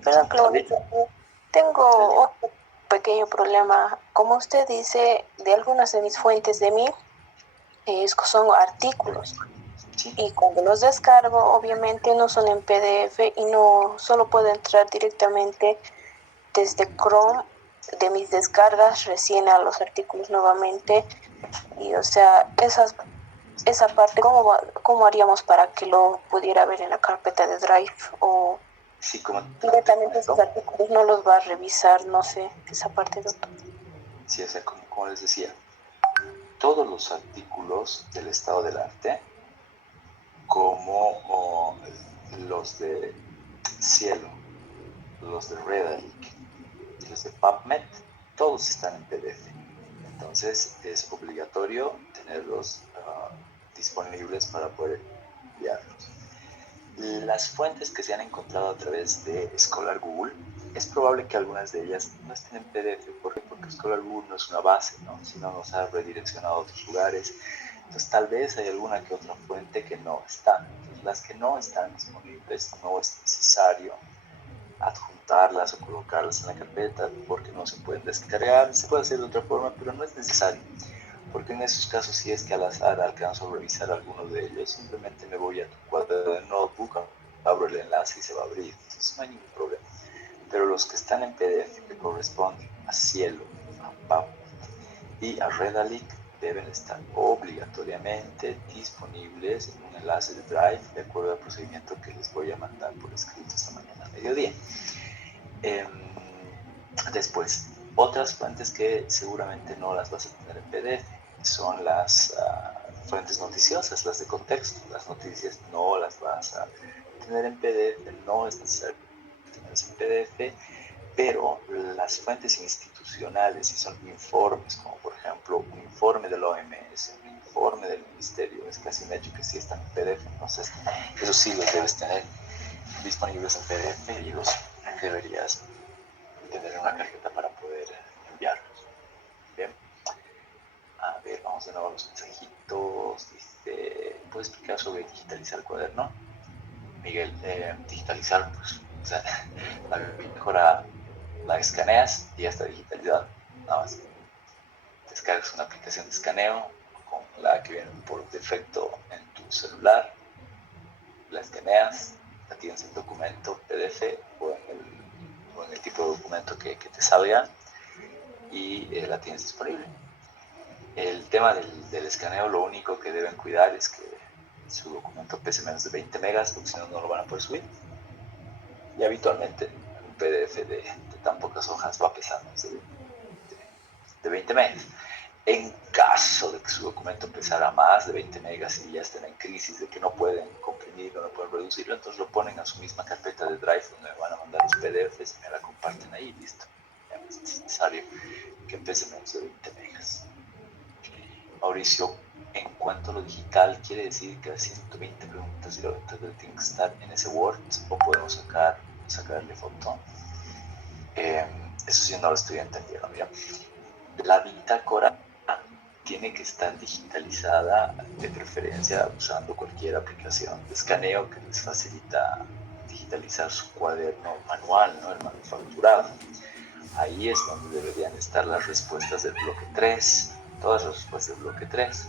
perdón que lo voy a interrumpir. Tengo otro pequeño problema. Como usted dice, de algunas de mis fuentes de mí son artículos. ¿Sí? Y cuando los descargo, obviamente no son en PDF y no solo puedo entrar directamente desde Chrome de mis descargas recién a los artículos nuevamente. Y o sea, esa parte, ¿cómo haríamos para que lo pudiera ver en la carpeta de Drive? O Sí, como directamente esos artículos no los va a revisar, no sé, esa parte, doctor. sí, o sea, como les decía, todos los artículos del estado del arte, como los de Cielo, los de Redalyc y los de PubMed, todos están en PDF. Entonces es obligatorio tenerlos disponibles para poder enviarlos. Las fuentes que se han encontrado a través de Scholar Google, es probable que algunas de ellas no estén en PDF. ¿Por qué? Porque Scholar Google no es una base, ¿no? Sino nos ha redireccionado a otros lugares. Entonces tal vez hay alguna que otra fuente que no está. Entonces las que no están disponibles no es necesario adjuntarlas o colocarlas en la carpeta porque no se pueden descargar. Se puede hacer de otra forma, pero no es necesario. Porque en esos casos, si es que al azar alcanzo a revisar alguno de ellos, simplemente me voy a tu cuadro de notebook, abro el enlace y se va a abrir. Entonces no hay ningún problema. Pero los que están en PDF, que corresponden a Cielo, a PAP y a Redalyc, deben estar obligatoriamente disponibles en un enlace de Drive de acuerdo al procedimiento que les voy a mandar por escrito esta mañana al mediodía. Después, otras fuentes que seguramente no las vas a tener en PDF son las fuentes noticiosas, las de contexto. Las noticias no las vas a tener en PDF, no es necesario tenerlas en PDF, pero las fuentes institucionales, si son informes, como por ejemplo un informe de la OMS, un informe del Ministerio, es casi un hecho que sí están en PDF, entonces eso sí los debes tener disponibles en PDF y los deberías tener una carpeta para poder enviarlos. Bien. A ver, vamos de nuevo a los mensajitos. Dice, ¿puedes explicar sobre digitalizar el cuaderno? Miguel, digitalizar, pues, o sea, la bitácora la escaneas y ya está digitalizada. Nada más. Descargas una aplicación de escaneo con la que viene por defecto en tu celular, la escaneas, la tienes en documento PDF o en el tipo de documento que te salga y la tienes disponible. El tema del escaneo, lo único que deben cuidar es que su documento pese menos de 20 megas, porque si no, no lo van a poder subir. Y habitualmente un PDF de tan pocas hojas va a pesar más de 20 megas. En caso de que su documento pesara más de 20 megas y ya estén en crisis de que no pueden comprimirlo, no pueden reducirlo, entonces lo ponen a su misma carpeta de Drive donde me van a mandar los PDFs y me la comparten ahí y listo. Ya no es necesario que pese menos de 20 megas. Mauricio, en cuanto a lo digital, ¿quiere decir que las 120 preguntas y la bitácora tienen que estar en ese Word o podemos sacarle foto? Eso sí no lo estoy entendiendo bien. La bitácora tiene que estar digitalizada, de preferencia usando cualquier aplicación de escaneo que les facilita digitalizar su cuaderno manual, ¿no? El manufacturado. Ahí es donde deberían estar las respuestas del bloque 3, todas las respuestas del bloque 3.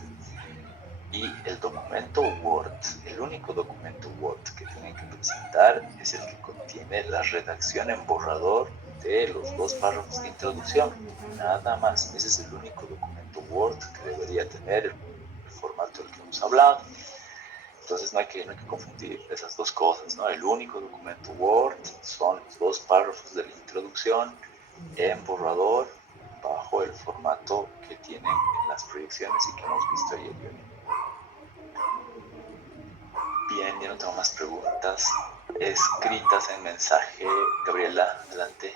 Y el documento Word, el único documento Word que tienen que presentar es el que contiene la redacción en borrador de los 2 párrafos de introducción. Nada más. Ese es el único documento Word que debería tener el formato del que hemos hablado. Entonces no hay que confundir esas dos cosas, ¿no? El único documento Word son los 2 párrafos de la introducción en borrador bajo el formato que tienen en las proyecciones y que hemos visto ayer. Bien, ya no tengo más preguntas escritas en mensaje. Gabriela, adelante.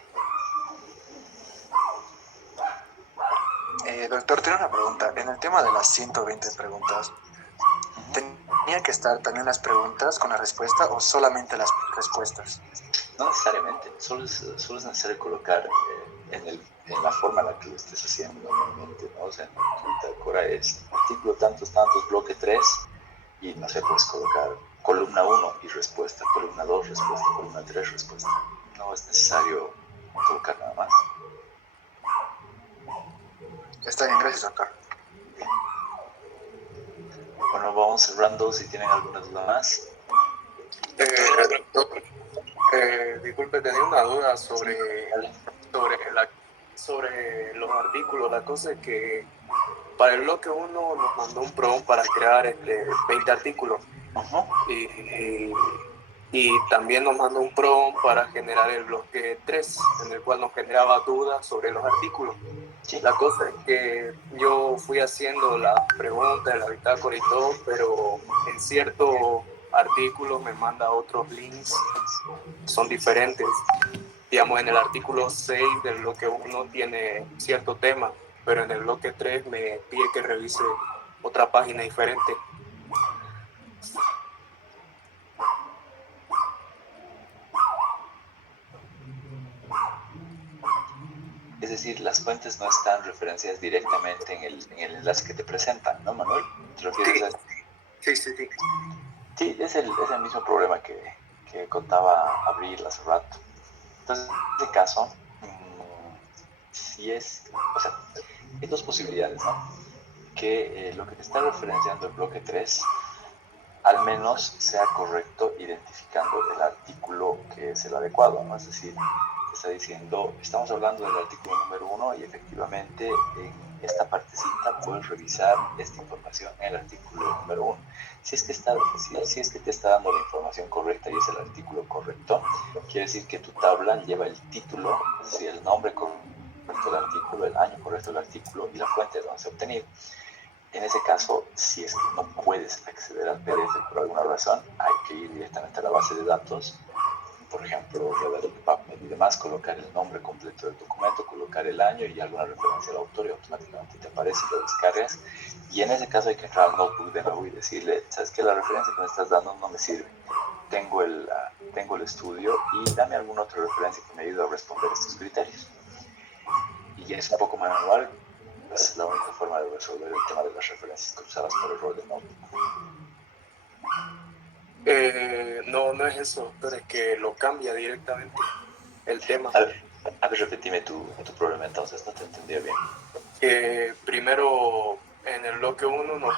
Doctor, tengo una pregunta. En el tema de las 120 preguntas, ¿tenía que estar también las preguntas con la respuesta o solamente las respuestas? No necesariamente, solo es necesario colocar en la forma en la que lo estés haciendo normalmente, ¿no? O sea, tu bitácora es artículo tantos, tantos, bloque 3, y no sé, puedes colocar columna 1 y respuesta, columna 2 respuesta, columna 3 respuesta. No es necesario colocar nada más. Está bien, gracias, doctor. Bien. Bueno, vamos cerrando. Si tienen alguna duda más. Doctor, disculpe, tenía una duda sobre, Vale. sobre los artículos. La cosa es que para el bloque 1 nos mandó un prompt para crear 20 artículos Ujú. y también nos mandó un prompt para generar el bloque 3, en el cual nos generaba dudas sobre los artículos. Sí. La cosa es que yo fui haciendo las preguntas de la bitácora y todo, pero en ciertos artículos me manda otros links, son diferentes. Digamos, en el artículo 6 del bloque 1 tiene cierto tema, pero en el bloque 3 me pide que revise otra página diferente. Es decir, las fuentes no están referenciadas directamente en el enlace que te presentan, ¿no, Manuel? ¿Te refieres a eso? Sí. Sí, es el mismo problema que contaba Abril hace rato. Entonces, en este caso, si es, o sea, hay dos posibilidades, ¿no? Que lo que te está referenciando el bloque 3 al menos sea correcto identificando el artículo que es el adecuado, ¿no? Es decir, te está diciendo, estamos hablando del artículo número 1 y efectivamente en esta partecita puedes revisar esta información en el artículo número 1. Si es que te está dando la información correcta y es el artículo correcto, quiere decir que tu tabla lleva el título, es decir, el nombre correcto del artículo, el año correcto del artículo y la fuente de donde se ha obtenido. En ese caso, si es que no puedes acceder al PDF por alguna razón, hay que ir directamente a la base de datos, por ejemplo, Redact, PubMed y demás, colocar el nombre completo del documento, colocar el año y alguna referencia al autor y automáticamente te aparece, lo descargas. Y en ese caso hay que entrar al notebook de nuevo y decirle, ¿sabes qué? La referencia que me estás dando no me sirve. Tengo el estudio y dame alguna otra referencia que me ayude a responder estos criterios. Y ya es un poco manual, es la única forma de resolver el tema de las referencias cruzadas por error de notebook. No es eso, doctor, es que lo cambia directamente el tema. A ver, repetime tu problema entonces, no te entendí bien. Primero, en el bloque 1 nos